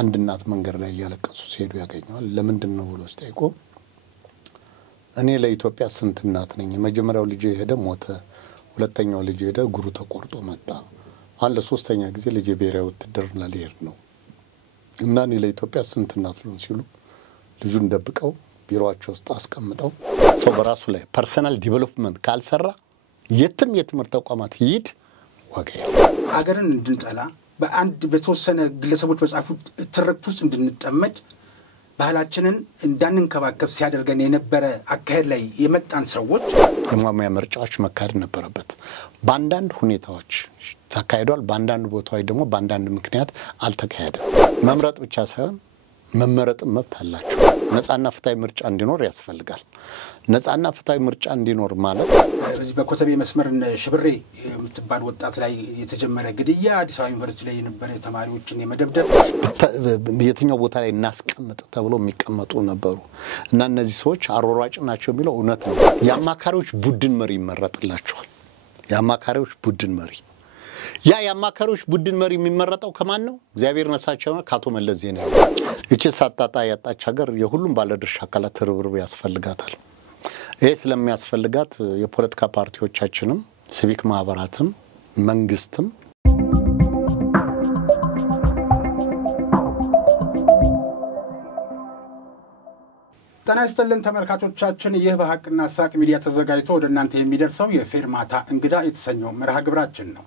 አንድ እናት መንገድ ላይ ያለቀሱ ሲሄዱ ያገኘዋል ለምንድነው ብሎ ሲጠይቁ እኔ ለኢትዮጵያ ስንት እናት ነኝ የመጀመሪያው ልጅ ሄደ ሞተ ሁለተኛው ልጅ ሄደ እግሩ ተቆርጦ መጣ አለ ሶስተኛ ጊዜ ልጅ ብሔራዊ ውትድርና ሊሄድ ነው እና እኔ ለኢትዮጵያ ስንት እናት ነኝ ሲሉ ልጁን ደብቀው ቢሮአቸው ውስጥ አስቀምጠው ሰው በራሱ ላይ ፐርሰናል ዲቨሎፕመንት ካልሰራ የትም የትምህርት ተቋማት ይድ ወገይ አገርን እንድንጠላ በአንድ በተወሰነ ግለሰቦች በጻፉት ትርክት ውስጥ እንድንጠመድ ባህላችንን እንዳንንከባከብ ሲያደርገን የነበረ አካሄድ ላይ የመጣን ሰዎች የማማያ ምርጫዎች መካሄድ ነበረበት ባንዳንድ ሁኔታዎች ተካሂዷል ባንዳንድ ቦታዎች ደግሞ ባንዳንድ ምክንያት አልተካሄደም መምረጥ ብቻ ሳይሆን መመረጥ መብት አላችሁ ነፃና ፍትሃዊ ምርጫ እንዲኖር ያስፈልጋል ነፃና ፍትሃዊ ምርጫ እንዲኖር ማለት በዚህ በኮተቤ መስመር ሽብሬ የምትባል ወጣት ላይ የተጀመረ ግድያ አዲስ አበባ ዩኒቨርሲቲ ላይ የነበረ ተማሪዎችን የመደብደብ የትኛው ቦታ ላይ እናስቀምጥ ተብሎ የሚቀመጡ ነበሩ እና እነዚህ ሰዎች አሮራጭ ናቸው የሚለው እውነት ነው ያማካሪዎች ቡድን መሪ ይመረጥላቸዋል ያማካሪዎች ቡድን መሪ ያማካሪዎች ቡድን መሪ የሚመረጠው ከማን ነው እግዚአብሔር ነሳቸው ካቶ መለስ ዜናዊ እቺ ሳጣጣ ያጣች ሀገር የሁሉም ባለድርሻ አካላት ርብርብ ያስፈልጋታል ይሄ ስለሚያስፈልጋት የፖለቲካ ፓርቲዎቻችንም ሲቪክ ማህበራትም መንግስትም ጤና ይስጥልን ተመልካቾቻችን ይህ በሐቅና ሳቅ ሚዲያ ተዘጋጅቶ ወደ እናንተ የሚደርሰው የፌርማታ እንግዳ የተሰኘው መርሃ ግብራችን ነው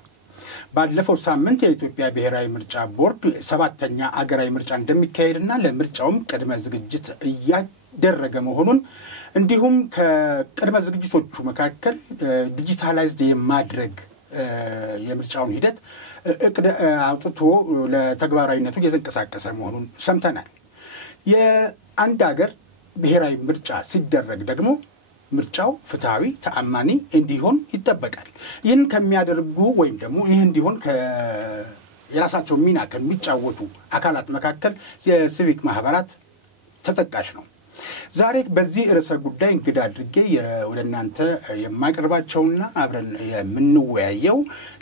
ባለፈው ሳምንት የኢትዮጵያ ብሔራዊ ምርጫ ቦርድ 7ኛ አገራዊ ምርጫ እንደሚካሄድና ለምርጫውም ቅድመ ዝግጅት እያደረገ መሆኑን እንዲሁም ከቅድመ ዝግጅቶቹ መካከል ዲጂታላይዝድ የማድረግ የምርጫውን ሂደት እቅድ አውጥቶ ለተግባራዊነቱ እየተንቀሳቀሰ መሆኑን ሰምተናል የአንድ ሀገር ብሔራዊ ምርጫ ሲደረግ ደግሞ ምርጫው ፍትሃዊ ተአማኒ እንዲሆን ይጠበቃል ይህን ከሚያደርጉ ወይም ደግሞ ይህ እንዲሆን የራሳቸው ሚና ከሚጫወቱ አካላት መካከል የሲቪክ ማህበራት ተጠቃሽ ነው ዛሬ በዚህ ርዕሰ ጉዳይ እንግዳ አድርጌ ወደ እናንተ የማቀርባቸውና አብረን የምንወያየው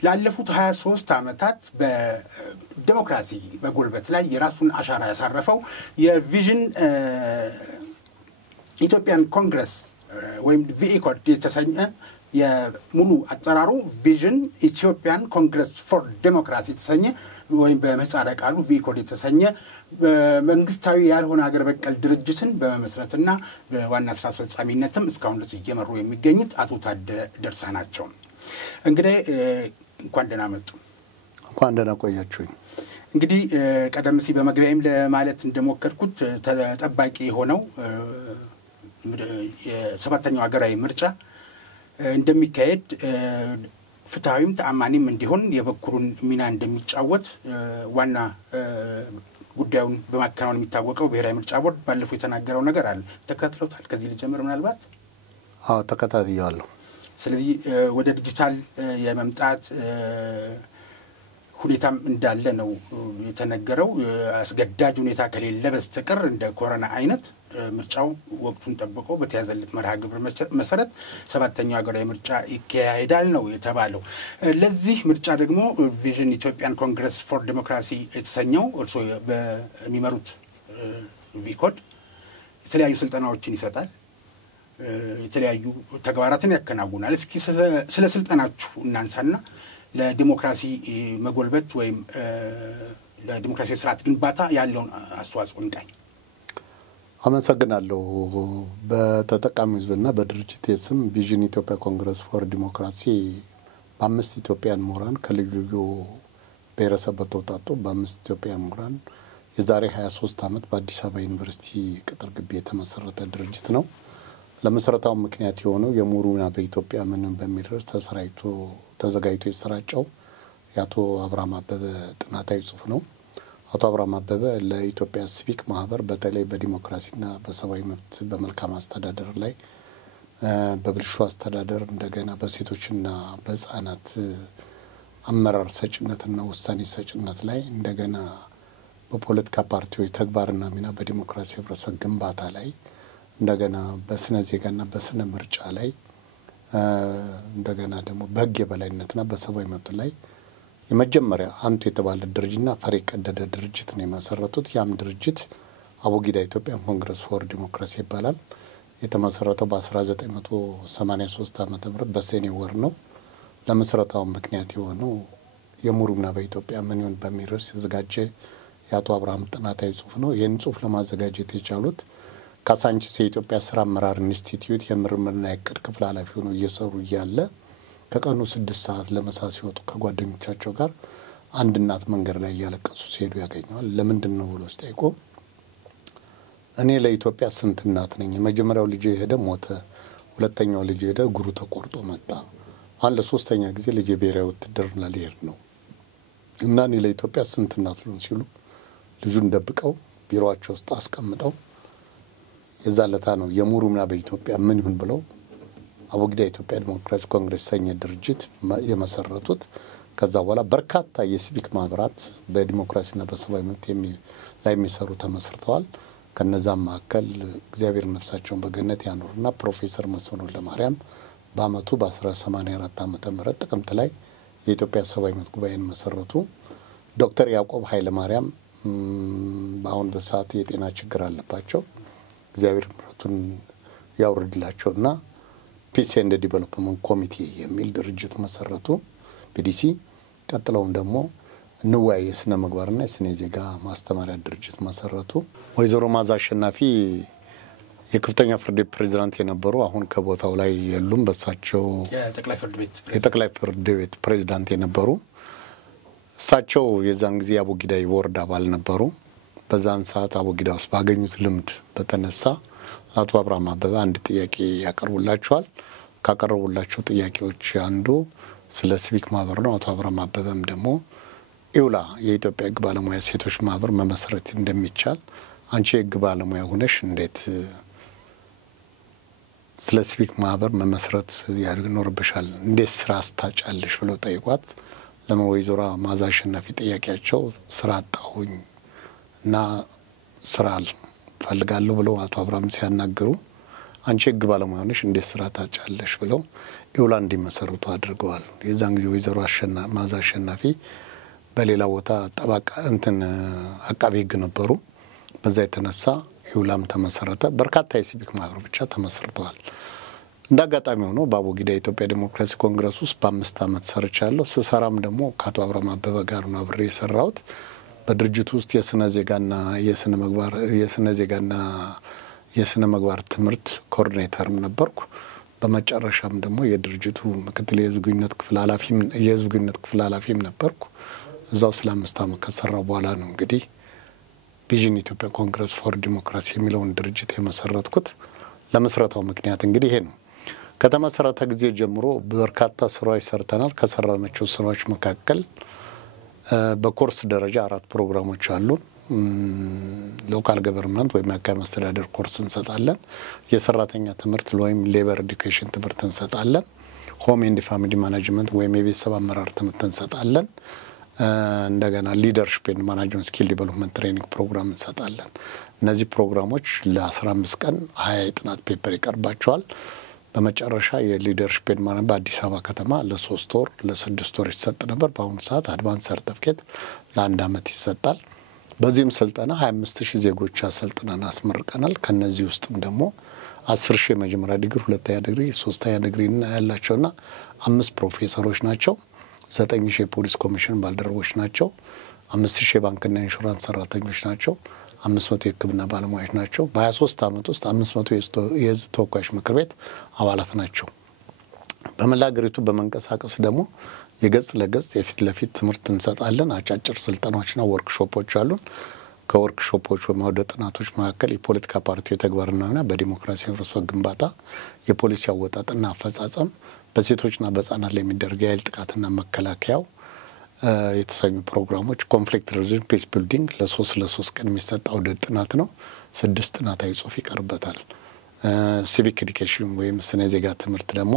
ላለፉት 23 ዓመታት በዲሞክራሲ በጎልበት ላይ የራሱን አሻራ ያሳረፈው የቪዥን ኢትዮጵያን ኮንግረስ ወይም ቪኢኮድ የተሰኘ የሙሉ አጠራሩ ቪዥን ኢትዮጵያን ኮንግረስ ፎር ዲሞክራሲ የተሰኘ ወይም በመጻረ ቃሉ ቪኢኮድ የተሰኘ መንግስታዊ ያልሆነ ሀገር በቀል ድርጅትን በመመስረትና በዋና ስራ አስፈጻሚነትም እስካሁን ድረስ እየመሩ የሚገኙት አቶ ታደለ ደርሳ ናቸው እንግዲህ እንኳን ደህና መጡ እንኳን ደህና ቆያችሁኝ እንግዲህ ቀደም ሲል በመግቢያም ለማለት እንደሞከርኩት ተጠባቂ ሆነው የ7ኛው ሀገራዊ ምርጫ እንደሚካሄድ ፍትሃዊም ተአማኒም እንዲሆን የበኩሩን ሚና እንደሚጫወት ዋና ጉዳዩን በማከናወን የሚታወቀው ብሔራዊ ምርጫ ቦርድ ባለፈው የተናገረው ነገር አለ ተከታትለውታል ከዚህ ልጀምር ምናልባት ተከታትያለሁ ስለዚህ ወደ ዲጂታል የመምጣት ሁኔታም እንዳለ ነው የተነገረው አስገዳጅ ሁኔታ ከሌለ በስተቀር እንደ ኮሮና አይነት ምርጫው ወቅቱን ጠብቆ በተያዘለት መርሃ ግብር መሰረት 7ኛው ሀገራዊ ምርጫ ይካሄዳል ነው የተባለው ለዚህ ምርጫ ደግሞ ቪዥን ኢትዮጵያን ኮንግረስ ፎር ዲሞክራሲ የተሰኘው እርሶ በሚመሩት ቪኮድ የተለያዩ ስልጠናዎችን ይሰጣል የተለያዩ ተግባራትን ያከናውናል እስኪ ስለ ስልጠናችሁ እናንሳና ለዲሞክራሲ መጎልበት ወይም ለዲሞክራሲ ስርዓት ግንባታ ያለውን አስተዋጽኦ እንቃኝ አመሰግናለሁ በተጠቃሚ ህዝብና በድርጅት ስም ቪዥን ኢትዮጵያ ኮንግረስ ፎር ዲሞክራሲ በአምስት ኢትዮጵያን ምሁራን ከልዩ ብሔረሰብ በተውጣጡ በአምስት ኢትዮጵያን ምሁራን የዛሬ 23 ዓመት በአዲስ አበባ ዩኒቨርሲቲ ቅጥር ግቢ የተመሰረተ ድርጅት ነው ለመሰረታው ምክንያት የሆነው የምሁሩና በኢትዮጵያ ምንም በሚል ርዕስ ተዘጋጅቶ የተሰራጨው ያቶ አብርሃም አበበ ጥናታዊ ጽሑፍ ነው አቶ አብርሃም አበበ ለኢትዮጵያ ሲቪክ ማህበር በተለይ በዲሞክራሲና በሰብአዊ መብት በመልካም አስተዳደር ላይ በብልሹ አስተዳደር እንደገና በሴቶችና በህፃናት አመራር ሰጭነትና ውሳኔ ሰጭነት ላይ እንደገና በፖለቲካ ፓርቲዎች ተግባርና ሚና በዲሞክራሲ ህብረተሰብ ግንባታ ላይ እንደገና በስነ ዜጋና በስነ ምርጫ ላይ እንደገና ደግሞ በህግ የበላይነትና በሰብአዊ መብት ላይ የመጀመሪያ አንቱ የተባለ ድርጅትና ፈር የቀደደ ድርጅት ነው የመሰረቱት። ያም ድርጅት አቦጊዳ ኢትዮጵያን ኮንግረስ ፎር ዲሞክራሲ ይባላል። የተመሰረተው በ1983 ዓመተ ምህረት በሰኔ ወር ነው። ለመስረታው ምክንያት የሆነው የሙሩና በኢትዮጵያ ምን ይሁን በሚል ርዕስ የተዘጋጀ የአቶ አብርሃም ጥናታዊ ጽሁፍ ነው። ይህን ጽሁፍ ለማዘጋጀት የቻሉት ካሳንቺስ የኢትዮጵያ ስራ አመራር ኢንስቲትዩት የምርምርና የዕቅድ ክፍል ኃላፊ ሆነው እየሰሩ እያለ ከቀኑ 6 ሰዓት ለምሳ ሲወጡ ከጓደኞቻቸው ጋር አንድ እናት መንገድ ላይ እያለቀሱ ሲሄዱ ያገኘዋል። ለምንድን ነው ብሎ ሲጠይቁ እኔ ለኢትዮጵያ ስንት እናት ነኝ፣ የመጀመሪያው ልጅ ሄደ ሞተ፣ ሁለተኛው ልጅ ሄደ እግሩ ተቆርጦ መጣ፣ አሁን ለሶስተኛ ጊዜ ልጅ ብሔራዊ ውትድርና ሊሄድ ነው እና እኔ ለኢትዮጵያ ስንት እናት ልሆን ሲሉ ልጁን ደብቀው ቢሮአቸው ውስጥ አስቀምጠው የዛለታ ነው የሙሩና በኢትዮጵያ ምን ይሁን ብለው አቦጊዳ ኢትዮጵያ ዲሞክራሲ ኮንግረስ ሰኘ ድርጅት የመሰረቱት። ከዛ በኋላ በርካታ የሲቪክ ማህበራት በዲሞክራሲና በሰብአዊ መብት ላይ የሚሰሩ ተመስርተዋል። ከነዛም መካከል እግዚአብሔር ነፍሳቸውን በገነት ያኖርና ፕሮፌሰር መስፍን ወልደማርያም በአመቱ በ1984 ዓመተ ምህረት ጥቅምት ላይ የኢትዮጵያ ሰብአዊ መብት ጉባኤን መሰረቱ። ዶክተር ያዕቆብ ኃይለ ማርያም በአሁን በሰዓት የጤና ችግር አለባቸው። እግዚአብሔር ምሕረቱን ያውርድላቸውና ፒስ ኤንድ ዲቨሎፕመንት ኮሚቴ የሚል ድርጅት መሰረቱ ፒዲሲ። ቀጥለውም ደግሞ ንዋይ የስነ ምግባርና የስነ ዜጋ ማስተማሪያ ድርጅት መሰረቱ። ወይዘሮ ማዛ አሸናፊ የከፍተኛ ፍርድ ቤት ፕሬዝዳንት የነበሩ አሁን ከቦታው ላይ የሉም። በሳቸው የጠቅላይ ፍርድ ቤት ፕሬዝዳንት የነበሩ እሳቸው የዛን ጊዜ አቦጊዳ ቦርድ አባል ነበሩ። በዛን ሰዓት አቦጊዳ ውስጥ ባገኙት ልምድ በተነሳ አቶ አብርሃም አበበ አንድ ጥያቄ ያቀርቡላቸዋል። ካቀረቡላቸው ጥያቄዎች አንዱ ስለ ሲቪክ ማህበር ነው። አቶ አብርሃም አበበም ደግሞ ኢውላ የኢትዮጵያ ሕግ ባለሙያ ሴቶች ማህበር መመስረት እንደሚቻል አንቺ የሕግ ባለሙያ ሆነሽ እንዴት ስለ ሲቪክ ማህበር መመስረት ያኖርብሻል፣ እንዴት ስራ አስታጫለሽ ብለው ጠይቋት። ለወይዘሮ ማዛ አሸናፊ ጥያቄያቸው ስራ አጣሁኝ እና ስራ ፈልጋለሁ ብለው አቶ አብርሃም ሲያናገሩ አንቺ ሕግ ባለሙያ ሆነሽ እንዴት ስራ ታጫለሽ ብለው ኢውላ እንዲመሰርቱ አድርገዋል። የዛን ጊዜ ወይዘሮ ማዛ አሸናፊ በሌላ ቦታ ጠበቃ አቃቤ ሕግ ነበሩ። በዛ የተነሳ ኢውላም ተመሰረተ። በርካታ የሲቪክ ማህበር ብቻ ተመስርተዋል። እንዳጋጣሚ ሆኖ በአቦጊዳ የኢትዮጵያ ዲሞክራሲ ኮንግረስ ውስጥ በ5 ዓመት ሰርቻለሁ። ስሰራም ደግሞ ከአቶ አብርሃም አበበ ጋር ነው አብሬ የሰራሁት። በድርጅቱ ውስጥ የስነ ዜጋና የስነ ምግባር ትምህርት ኮኦርዲኔተርም ነበርኩ። በመጨረሻም ደግሞ የድርጅቱ ምክትል የህዝብ ግንኙነት ክፍል ኃላፊም ነበርኩ። እዛው ስለ 5 ዓመት ከሰራው በኋላ ነው እንግዲህ ቪዥን ኢትዮጵያ ኮንግረስ ፎር ዲሞክራሲ የሚለውን ድርጅት የመሰረትኩት። ለመስረታው ምክንያት እንግዲህ ይሄ ነው። ከተመሰረተ ጊዜ ጀምሮ በርካታ ስራዎች ሰርተናል። ከሰራናቸው ስራዎች መካከል በኮርስ ደረጃ 4 ፕሮግራሞች አሉ። ሎካል ገቨርንመንት ወይም የአካባቢ መስተዳደር ኮርስ እንሰጣለን። የሰራተኛ ትምህርት ወይም ሌበር ኤዱኬሽን ትምህርት እንሰጣለን። ሆም ኤንድ ፋሚሊ ማኔጅመንት ወይም የቤተሰብ አመራር ትምህርት እንሰጣለን። እንደገና ሊደርሺፕ ኤንድ ማኔጅመንት ስኪል ዲቨሎፕመንት ትሬኒንግ ፕሮግራም እንሰጣለን። እነዚህ ፕሮግራሞች ለ15 ቀን 20 የጥናት ፔፐር ይቀርባቸዋል። በመጨረሻ የሊደርሺፕ ኤንድ ማኔጅመንት በአዲስ አበባ ከተማ ለ3 ወር ለ6 ወር ይሰጥ ነበር። በአሁኑ ሰዓት አድቫንስ ሰርቲፊኬት ለ1 ዓመት ይሰጣል። በዚህም ስልጠና 25000 ዜጎች አሰልጥነን አስመርቀናል። ከነዚህ ውስጥም ደግሞ 10000 የመጀመሪያ ዲግሪ፣ 2ኛ ዲግሪ፣ 3ኛ ዲግሪ ያላቸውና 5 ፕሮፌሰሮች ናቸው። 9000 የፖሊስ ኮሚሽን ባልደረቦች ናቸው። 5000 የባንክና ኢንሹራንስ ሰራተኞች ናቸው። 500 የሕክምና ባለሙያዎች ናቸው። በ23 ዓመት ውስጥ 500 የህዝብ ተወካዮች ምክር ቤት አባላት ናቸው። በመላ ሀገሪቱ በመንቀሳቀስ ደግሞ የገጽ ለገጽ የፊት ለፊት ትምህርት እንሰጣለን። አጫጭር ስልጠናዎችና ወርክሾፖች አሉን። ከወርክሾፖች ወደ ጥናቶች መካከል የፖለቲካ ፓርቲ ተግባርና በዲሞክራሲ ህብረተሰብ ግንባታ፣ የፖሊሲ አወጣጥና አፈጻጸም፣ በሴቶችና በህጻናት ላይ የሚደረግ የኃይል ጥቃትና መከላከያው የተሰኙ ፕሮግራሞች፣ ኮንፍሊክት ሪዞሉሽን፣ ፒስ ቢልዲንግ ለ3 ቀን የሚሰጥ አውደ ጥናት ነው። 6 ጥናታዊ ጽሁፍ ይቀርበታል። ሲቪክ ኤዱኬሽን ወይም ስነ ዜጋ ትምህርት ደግሞ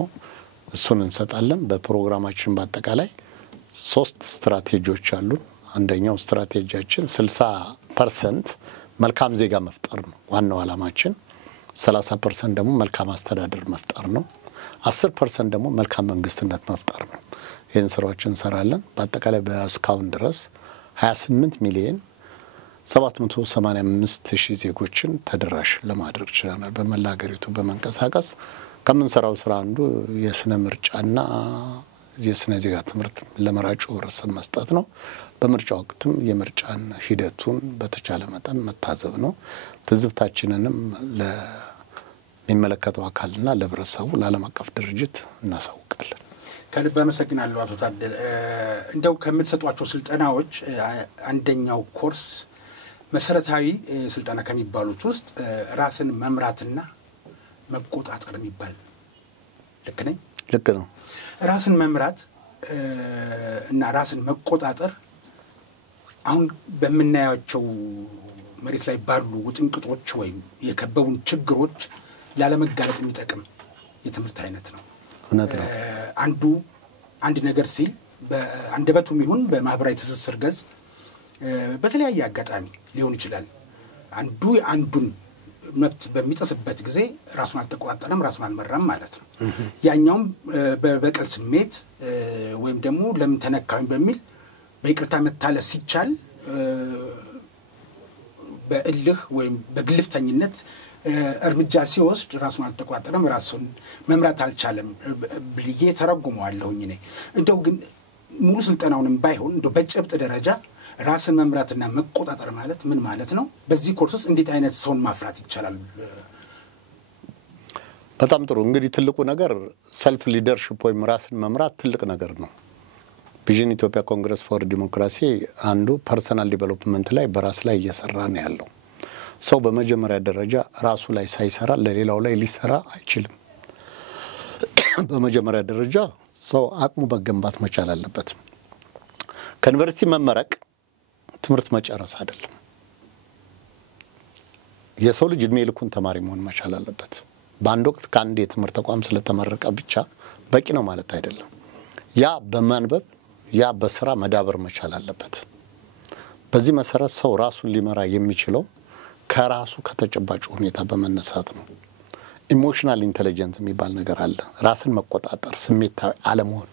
እሱን እንሰጣለን። በፕሮግራማችን በአጠቃላይ 3 ስትራቴጂዎች አሉን። አንደኛው ስትራቴጂያችን 60% መልካም ዜጋ መፍጠር ነው ዋናው ዓላማችን። 30% ደግሞ መልካም አስተዳደር መፍጠር ነው። 10% ደግሞ መልካም መንግስትነት መፍጠር ነው። ይህን ስራዎችን እንሰራለን። በአጠቃላይ በእስካሁን ድረስ 28 ሚሊዮን 785,000 ዜጎችን ተደራሽ ለማድረግ ችለናል። በመላ ሀገሪቱ በመንቀሳቀስ ከምንሰራው ስራ አንዱ የስነ ምርጫና የስነ ዜጋ ትምህርት ለመራጩ ህብረተሰብ መስጠት ነው። በምርጫ ወቅትም የምርጫን ሂደቱን በተቻለ መጠን መታዘብ ነው። ትዝብታችንንም ለሚመለከተው አካልና ለህብረተሰቡ ለዓለም አቀፍ ድርጅት እናሳውቃለን። ከልብ አመሰግናለሁ አቶ ታደለ። እንደው ከምትሰጧቸው ስልጠናዎች አንደኛው ኮርስ መሰረታዊ ስልጠና ከሚባሉት ውስጥ ራስን መምራትና መቆጣጠር የሚባል ልክ ነኝ? ልክ ነው። ራስን መምራት እና ራስን መቆጣጠር አሁን በምናያቸው መሬት ላይ ባሉ ውጥንቅጦች ወይም የከበቡን ችግሮች ላለመጋለጥ የሚጠቅም የትምህርት አይነት ነው። እውነት ነው። አንድ ነገር ሲል በአንደበቱም ይሁን በማህበራዊ ትስስር ገጽ በተለያየ አጋጣሚ ሊሆን ይችላል አንዱን መብት በሚጥስበት ጊዜ ራሱን አልተቆጣጠረም፣ ራሱን አልመራም ማለት ነው። ያኛውም በበቀል ስሜት ወይም ደግሞ ለምን ተነካኝ በሚል በይቅርታ መታለፍ ሲቻል በእልህ ወይም በግልፍተኝነት እርምጃ ሲወስድ ራሱን አልተቆጣጠረም፣ ራሱን መምራት አልቻለም ብዬ ተረጉመዋለሁኝ እኔ። እንደው ግን ሙሉ ስልጠናውንም ባይሆን እንደው በጭብጥ ደረጃ ራስን መምራትና መቆጣጠር ማለት ምን ማለት ነው? በዚህ ኮርስ ውስጥ እንዴት አይነት ሰውን ማፍራት ይቻላል? በጣም ጥሩ። እንግዲህ ትልቁ ነገር ሰልፍ ሊደርሺፕ ወይም ራስን መምራት ትልቅ ነገር ነው። ቪዥን ኢትዮጵያ ኮንግረስ ፎር ዲሞክራሲ አንዱ ፐርሰናል ዲቨሎፕመንት ላይ በራስ ላይ እየሰራ ነው ያለው። ሰው በመጀመሪያ ደረጃ ራሱ ላይ ሳይሰራ ለሌላው ላይ ሊሰራ አይችልም። በመጀመሪያ ደረጃ ሰው አቅሙ መገንባት መቻል አለበት። ከዩኒቨርሲቲ መመረቅ ትምህርት መጨረስ አይደለም። የሰው ልጅ እድሜ ልኩን ተማሪ መሆን መቻል አለበት። በአንድ ወቅት ከአንድ የትምህርት ተቋም ስለተመረቀ ብቻ በቂ ነው ማለት አይደለም። ያ በማንበብ ያ በስራ መዳበር መቻል አለበት። በዚህ መሰረት ሰው ራሱን ሊመራ የሚችለው ከራሱ ከተጨባጭ ሁኔታ በመነሳት ነው። ኢሞሽናል ኢንተለጀንስ የሚባል ነገር አለ። ራስን መቆጣጠር፣ ስሜታዊ አለመሆን።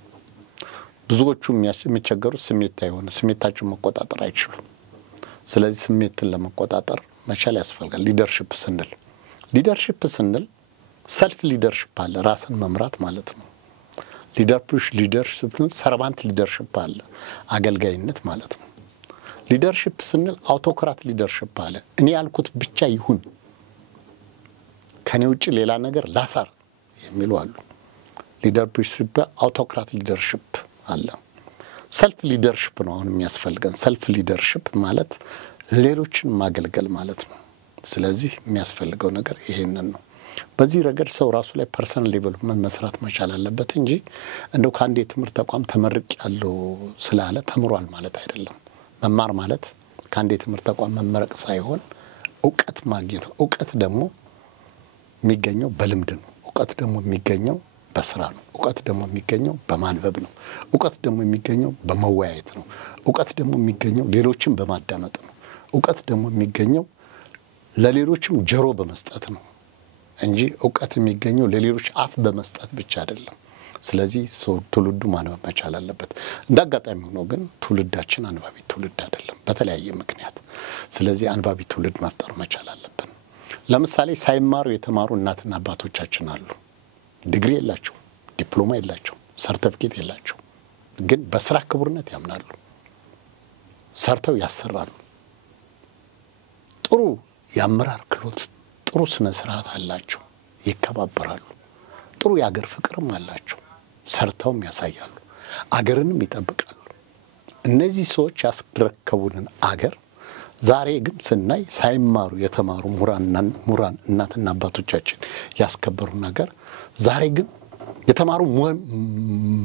ብዙዎቹ የሚቸገሩት ስሜታዊ ሆነ ስሜታቸውን መቆጣጠር አይችሉም። ስለዚህ ስሜትን ለመቆጣጠር መቻል ያስፈልጋል። ሊደርሺፕ ስንል ሰልፍ ሊደርሺፕ አለ፣ ራስን መምራት ማለት ነው። ሊደርሺፕ ሰርቫንት ሊደርሺፕ አለ፣ አገልጋይነት ማለት ነው። ሊደርሺፕ ስንል አውቶክራት ሊደርሺፕ አለ፣ እኔ ያልኩት ብቻ ይሁን ከኔ ውጭ ሌላ ነገር ላሳር የሚሉ አሉ። ሊደርሺፕ አውቶክራት ሊደርሺፕ አለ። ሰልፍ ሊደርሺፕ ነው አሁን የሚያስፈልገን። ሰልፍ ሊደርሺፕ ማለት ሌሎችን ማገልገል ማለት ነው። ስለዚህ የሚያስፈልገው ነገር ይሄንን ነው። በዚህ ረገድ ሰው ራሱ ላይ ፐርሰናል ዴቨሎፕመንት መስራት መቻል አለበት እንጂ እንደው ከአንድ የትምህርት ተቋም ተመርቅ ያለው ስላለ ተምሯል ማለት አይደለም። መማር ማለት ከአንድ የትምህርት ተቋም መመረቅ ሳይሆን እውቀት ማግኘት። እውቀት ደግሞ የሚገኘው በልምድ ነው። እውቀት ደግሞ የሚገኘው በስራ ነው። እውቀት ደግሞ የሚገኘው በማንበብ ነው። እውቀት ደግሞ የሚገኘው በመወያየት ነው። እውቀት ደግሞ የሚገኘው ሌሎችን በማዳመጥ ነው። እውቀት ደግሞ የሚገኘው ለሌሎችም ጆሮ በመስጠት ነው እንጂ እውቀት የሚገኘው ለሌሎች አፍ በመስጠት ብቻ አይደለም። ስለዚህ ትውልዱ ማንበብ መቻል አለበት። እንዳጋጣሚ ሆኖ ግን ትውልዳችን አንባቢ ትውልድ አይደለም በተለያየ ምክንያት። ስለዚህ አንባቢ ትውልድ መፍጠር መቻል አለብን። ለምሳሌ ሳይማሩ የተማሩ እናትና አባቶቻችን አሉ። ዲግሪ የላቸው፣ ዲፕሎማ የላቸው፣ ሰርቲፊኬት የላቸው፣ ግን በስራ ክቡርነት ያምናሉ። ሰርተው ያሰራሉ። ጥሩ የአመራር ክህሎት፣ ጥሩ ስነ ስርዓት አላቸው፣ ይከባበራሉ። ጥሩ የአገር ፍቅርም አላቸው፣ ሰርተውም ያሳያሉ፣ አገርንም ይጠብቃሉ። እነዚህ ሰዎች ያስረከቡንን አገር ዛሬ ግን ስናይ ሳይማሩ የተማሩ ሙራን እናትና አባቶቻችን ያስከበሩ ነገር ዛሬ ግን የተማሩ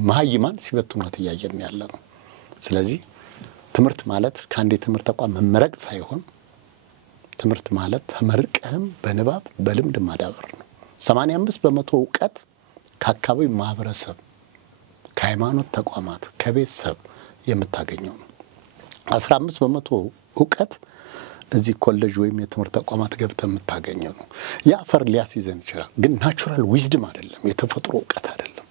መሀይማን ሲበትኑት እያየን ያለ ነው። ስለዚህ ትምህርት ማለት ከአንድ የትምህርት ተቋም መመረቅ ሳይሆን ትምህርት ማለት ተመርቀህም በንባብ በልምድ ማዳበር ነው። 85% እውቀት ከአካባቢ ማህበረሰብ፣ ከሃይማኖት ተቋማት፣ ከቤተሰብ የምታገኘው ነው። 15% እውቀት እዚህ ኮሌጅ ወይም የትምህርት ተቋማት ገብተህ የምታገኘው ነው። ያ አፈር ሊያስይዘን ይችላል፣ ግን ናቹራል ዊዝድም አይደለም፣ የተፈጥሮ እውቀት አይደለም።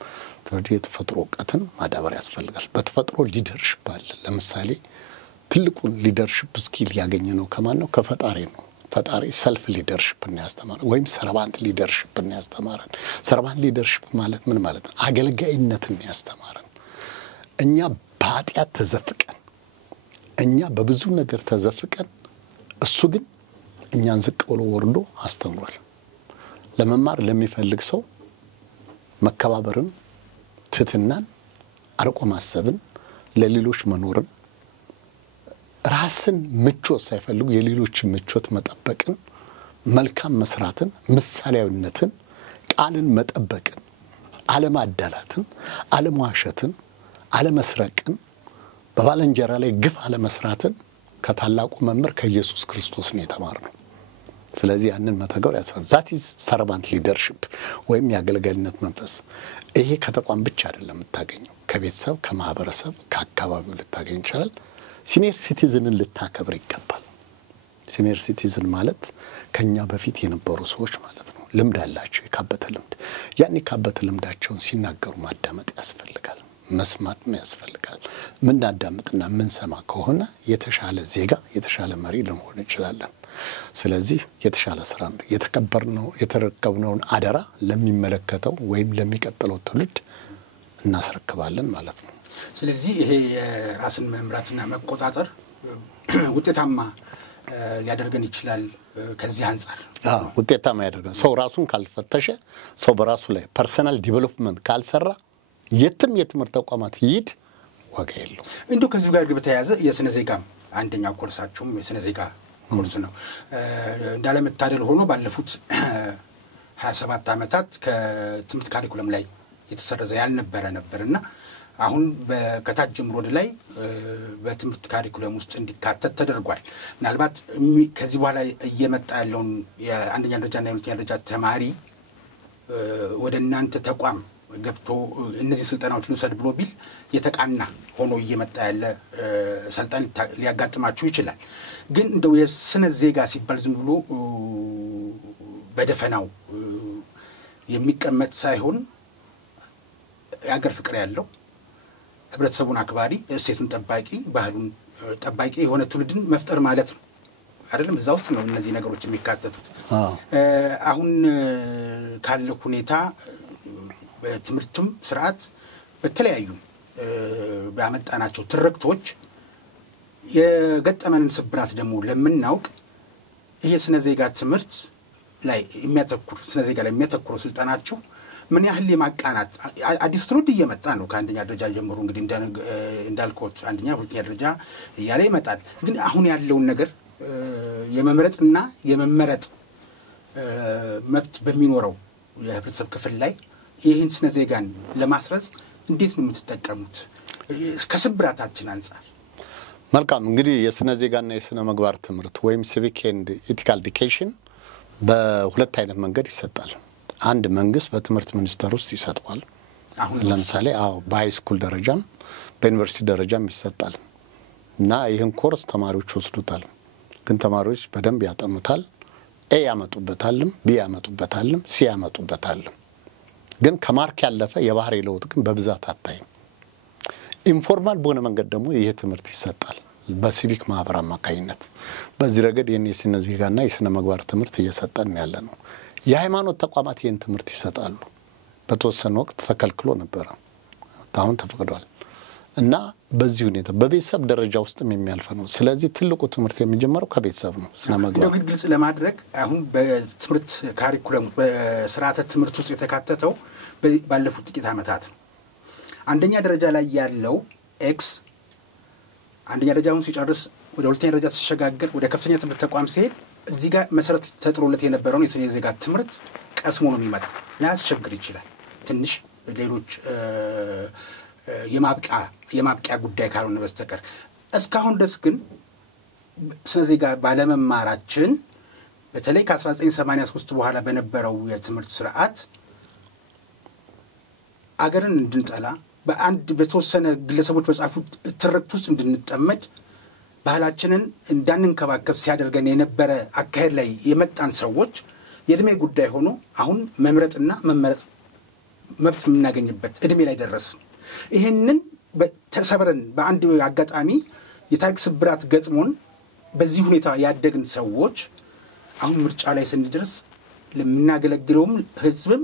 ቴክኖሎጂ የተፈጥሮ እውቀትን ማዳበር ያስፈልጋል። በተፈጥሮ ሊደርሽፕ አለ። ለምሳሌ ትልቁን ሊደርሽፕ ስኪል ያገኘነው ከማን ነው? ከፈጣሪ ነው። ፈጣሪ ሰልፍ ሊደርሽፕ ነው ያስተማረን፣ ወይም ሰርቫንት ሊደርሽፕ ነው ያስተማረን። ሰርቫንት ሊደርሽፕ ማለት ምን ማለት ነው? አገልጋይነትን ነው ያስተማረን። እኛ በኃጢአት ተዘፍቀን፣ እኛ በብዙ ነገር ተዘፍቀን፣ እሱ ግን እኛን ዝቅ ብሎ ወርዶ አስተምሯል። ለመማር ለሚፈልግ ሰው መከባበርን፣ ትህትናን፣ አርቆ ማሰብን፣ ለሌሎች መኖርን፣ ራስን ምቾት ሳይፈልጉ የሌሎችን ምቾት መጠበቅን፣ መልካም መስራትን፣ ምሳሌያዊነትን፣ ቃልን መጠበቅን፣ አለማዳላትን፣ አለመዋሸትን፣ አለመስረቅን፣ በባልንጀራ ላይ ግፍ አለመስራትን ከታላቁ መምህር ከኢየሱስ ክርስቶስ ነው የተማርነው። ስለዚህ ያንን መተግበር ያስፈልጋል። ዛት ኢዝ ሰርቫንት ሊደርሺፕ ወይም የአገልጋይነት መንፈስ። ይሄ ከተቋም ብቻ አይደለም የምታገኘው፣ ከቤተሰብ፣ ከማህበረሰብ፣ ከአካባቢው ልታገኝ ይችላል። ሲኒየር ሲቲዝንን ልታከብር ይገባል። ሲኒየር ሲቲዝን ማለት ከኛ በፊት የነበሩ ሰዎች ማለት ነው። ልምድ አላቸው፣ የካበተ ልምድ። ያን የካበተ ልምዳቸውን ሲናገሩ ማዳመጥ ያስፈልጋል፣ መስማትም ያስፈልጋል። ምናዳምጥና ምንሰማ ከሆነ የተሻለ ዜጋ፣ የተሻለ መሪ ልንሆን እንችላለን። ስለዚህ የተሻለ ስራ የተረከብነውን አደራ ለሚመለከተው ወይም ለሚቀጥለው ትውልድ እናስረክባለን ማለት ነው። ስለዚህ ይሄ ራስን መምራትና መቆጣጠር ውጤታማ ሊያደርገን ይችላል። ከዚህ አንፃር ውጤታማ ያደርገን። ሰው ራሱን ካልፈተሸ፣ ሰው በራሱ ላይ ፐርሰናል ዲቨሎፕመንት ካልሰራ የትም የትምህርት ተቋማት ይሄድ ዋጋ የለው። እንዶ ከዚህ ጋር በተያያዘ የስነ ዜጋም አንደኛው ኮርሳችሁም የስነ ዜጋ ኮርስ ነው። እንዳለመታደል ሆኖ ባለፉት 27 ዓመታት ከትምህርት ካሪኩለም ላይ የተሰረዘ ያልነበረ ነበርና አሁን ከታች ጀምሮ ወደ ላይ በትምህርት ካሪኩለም ውስጥ እንዲካተት ተደርጓል። ምናልባት ከዚህ በኋላ እየመጣ ያለውን የአንደኛ ደረጃና የሁለተኛ ደረጃ ተማሪ ወደ እናንተ ተቋም ገብቶ እነዚህ ስልጠናዎች ልውሰድ ብሎ ቢል የተቃና ሆኖ እየመጣ ያለ ሰልጣን ሊያጋጥማችሁ ይችላል። ግን እንደው የስነ ዜጋ ሲባል ዝም ብሎ በደፈናው የሚቀመጥ ሳይሆን የአገር ፍቅር ያለው ህብረተሰቡን አክባሪ፣ እሴቱን ጠባቂ፣ ባህሉን ጠባቂ የሆነ ትውልድን መፍጠር ማለት ነው አይደለም? እዛ ውስጥ ነው እነዚህ ነገሮች የሚካተቱት። አሁን ካለው ሁኔታ በትምህርትም ስርዓት በተለያዩ ባመጣናቸው ትርክቶች የገጠመንን ስብራት ደግሞ ለምናውቅ ይሄ ስነ ዜጋ ትምህርት ላይ የሚያተኩር ስነ ዜጋ ላይ የሚያተኩረው ስልጠናችሁ ምን ያህል የማቃናት አዲስ ትውልድ እየመጣ ነው። ከአንደኛ ደረጃ ጀምሮ እንግዲህ እንዳልኩት አንደኛ ሁለተኛ ደረጃ እያለ ይመጣል። ግን አሁን ያለውን ነገር የመምረጥና የመመረጥ መብት በሚኖረው የህብረተሰብ ክፍል ላይ ይህን ስነ ዜጋን ለማስረጽ እንዴት ነው የምትጠቀሙት ከስብራታችን አንፃር? መልካም። እንግዲህ የስነ ዜጋና የስነ ምግባር ትምህርት ወይም ሲቪክ ኤንድ ኢቲካል ኤዱኬሽን በሁለት አይነት መንገድ ይሰጣል። አንድ መንግስት በትምህርት ሚኒስቴር ውስጥ ይሰጣል። ለምሳሌ በሃይ ስኩል ደረጃም በዩኒቨርሲቲ ደረጃም ይሰጣል እና ይህን ኮርስ ተማሪዎች ወስዱታል። ግን ተማሪዎች በደንብ ያጠኑታል። ኤ ያመጡበታልም፣ ቢ ያመጡበታልም፣ ሲ ያመጡበታልም። ግን ከማርክ ያለፈ የባህሪ ለውጥ ግን በብዛት አታይም። ኢንፎርማል በሆነ መንገድ ደግሞ ይሄ ትምህርት ይሰጣል በሲቪክ ማህበር አማካኝነት። በዚህ ረገድ የስነ ዜጋና የስነ ምግባር ትምህርት እየሰጠን ያለ ነው። የሃይማኖት ተቋማት ይህን ትምህርት ይሰጣሉ። በተወሰነ ወቅት ተከልክሎ ነበር፣ አሁን ተፈቅዷል እና በዚህ ሁኔታ በቤተሰብ ደረጃ ውስጥም የሚያልፍ ነው። ስለዚህ ትልቁ ትምህርት የሚጀምረው ከቤተሰብ ነው። ስነ ምግባር ግልጽ ለማድረግ አሁን በትምህርት ካሪኩለም በስርዓተ ትምህርት ውስጥ የተካተተው ባለፉት ጥቂት ዓመታት ነው። አንደኛ ደረጃ ላይ ያለው ኤክስ አንደኛ ደረጃውን ሲጨርስ ወደ ሁለተኛ ደረጃ ሲሸጋገር ወደ ከፍተኛ ትምህርት ተቋም ሲሄድ እዚህ ጋር መሰረት ተጥሮለት የነበረውን የስነ ዜጋ ትምህርት ቀስሞ ነው የሚመጣ። ሊያስቸግር ይችላል ትንሽ ሌሎች የማብቂያ ጉዳይ ካልሆነ በስተቀር። እስካሁን ድረስ ግን ስነ ዜጋ ባለመማራችን በተለይ ከ1983 በኋላ በነበረው የትምህርት ስርዓት አገርን እንድንጠላ በተወሰነ ግለሰቦች በጻፉት ትርክት ውስጥ እንድንጠመድ ባህላችንን እንዳንንከባከብ ሲያደርገን የነበረ አካሄድ ላይ የመጣን ሰዎች የእድሜ ጉዳይ ሆኖ አሁን መምረጥና መመረጥ መብት የምናገኝበት እድሜ ላይ ደረስን። ይሄንን ተሰብረን በአንድ አጋጣሚ የታሪክ ስብራት ገጥሞን በዚህ ሁኔታ ያደግን ሰዎች አሁን ምርጫ ላይ ስንደርስ ለምናገለግለውም ህዝብም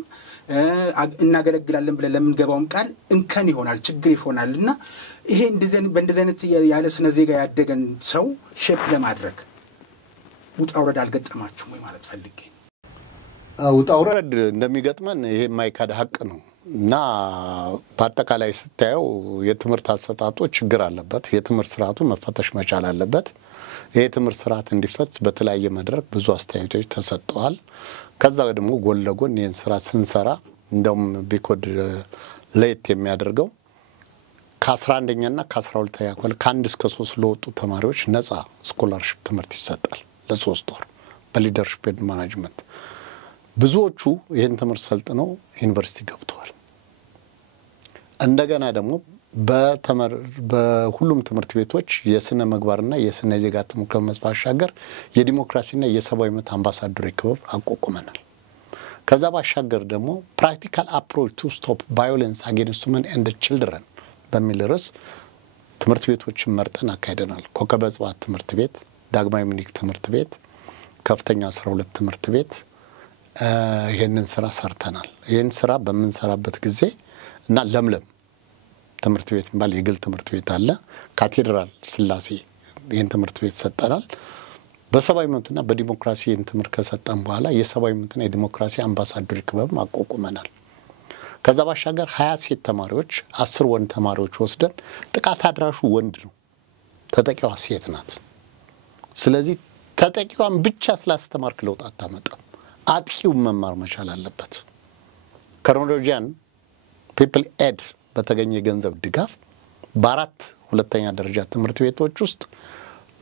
እናገለግላለን ብለን ለምንገባውም ቃል እንከን ይሆናል፣ ችግር ይሆናልና ይሄ በእንደዚህ አይነት ያለ ስነ ዜጋ ያደገን ሰው ሼፕ ለማድረግ ውጣ ውረድ አልገጠማችሁም ወይ ማለት ፈልጌ። ውጣ ውረድ እንደሚገጥመን ይሄ የማይካድ ሀቅ ነው እና በአጠቃላይ ስታየው የትምህርት አሰጣጡ ችግር አለበት። የትምህርት ስርዓቱ መፈተሽ መቻል አለበት። ይሄ ትምህርት ስርዓት እንዲፈት በተለያየ መድረክ ብዙ አስተያየቶች ተሰጥተዋል። ከዛ ደግሞ ጎን ለጎን ይህን ስራ ስንሰራ እንደውም ቢኮድ ለየት የሚያደርገው ከ11ኛና ከ12ኛ ክፍል ከ1 እስከ 3 ለወጡ ተማሪዎች ነፃ ስኮላርሺፕ ትምህርት ይሰጣል ለ3 ወር በሊደርሺፕ ኤንድ ማኔጅመንት። ብዙዎቹ ይህን ትምህርት ሰልጥነው ዩኒቨርሲቲ ገብተዋል። እንደገና ደግሞ በሁሉም ትምህርት ቤቶች የስነ ምግባርና የስነ ዜጋ ትምህርት ከመስባሻገር የዲሞክራሲና የሰብአዊ መብት አምባሳደር ክበብ አቋቁመናል። ከዛ ባሻገር ደግሞ ፕራክቲካል አፕሮች ቱ ስቶፕ ቫዮለንስ አጌንስት ውመን ኤንድ ቺልድረን በሚል ርዕስ ትምህርት ቤቶችን መርጠን አካሂደናል። ኮከበ ጽባህ ትምህርት ቤት፣ ዳግማዊ ምኒልክ ትምህርት ቤት፣ ከፍተኛ 12 ትምህርት ቤት ይሄንን ስራ ሰርተናል። ይሄን ስራ በመንሰራበት ጊዜ እና ለምለም ትምህርት ቤት ባል የግል ትምህርት ቤት አለ። ካቴድራል ስላሴ ይሄን ትምህርት ቤት ሰጠናል። በሰብአዊ መብትና በዲሞክራሲ ይሄን ትምህርት ከሰጠን በኋላ የሰብአዊ መብትና የዲሞክራሲ አምባሳደር ክበብ አቋቁመናል። ከዛ ባሻገር 20 ሴት ተማሪዎች 10 ወንድ ተማሪዎች ወስደን ጥቃት አድራሹ ወንድ ነው፣ ተጠቂዋ ሴት ናት። ስለዚህ ተጠቂዋን ብቻ ስላስተማርክ ለውጥ አታመጣም። አጥቂው መማር መቻል አለበት። ከሮኖሎጂያን ፒፕል ኤድ በተገኘ ገንዘብ ድጋፍ በአራት ሁለተኛ ደረጃ ትምህርት ቤቶች ውስጥ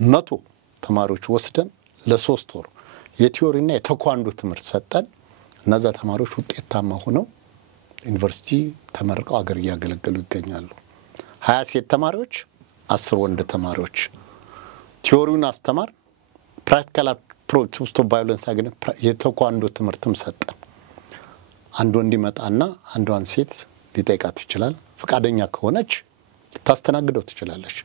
100 ተማሪዎች ወስደን ለ3 ወር የቲዮሪና የቴኳንዶ ትምህርት ሰጠን። እነዛ ተማሪዎች ውጤታማ ሆነው ዩኒቨርሲቲ ተመርቀው አገር እያገለገሉ ይገኛሉ። 20 ሴት ተማሪዎች 10 ወንድ ተማሪዎች ቲዮሪውን አስተማር። ፕራክቲካል አፕሮች ቱ ስቶፕ ቫዮለንስ አጌንስት የቴኳንዶ ትምህርትም ሰጠን። አንድ ወንድ ይመጣና አንዷን ሴት ሊጠይቃት ይችላል። ፈቃደኛ ከሆነች ታስተናግደው ትችላለች።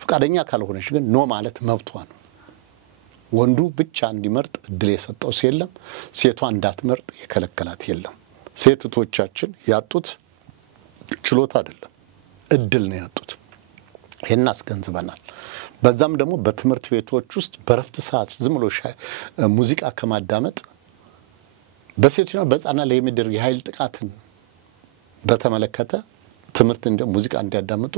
ፈቃደኛ ካልሆነች ግን ኖ ማለት መብቷ ነው። ወንዱ ብቻ እንዲመርጥ እድል የሰጠው የለም፣ ሴቷ እንዳትመርጥ የከለከላት የለም። ሴቶቻችን ያጡት ችሎታ አይደለም እድል ነው ያጡት። ይሄን አስገንዝበናል። በዛም ደግሞ በትምህርት ቤቶች ውስጥ በረፍት ሰዓት ዝም ብሎ ሙዚቃ ከማዳመጥ በሴቶችና በህፃናት ላይ የሚደረግ የኃይል ጥቃትን በተመለከተ ትምህርት እንደ ሙዚቃ እንዲያዳምጡ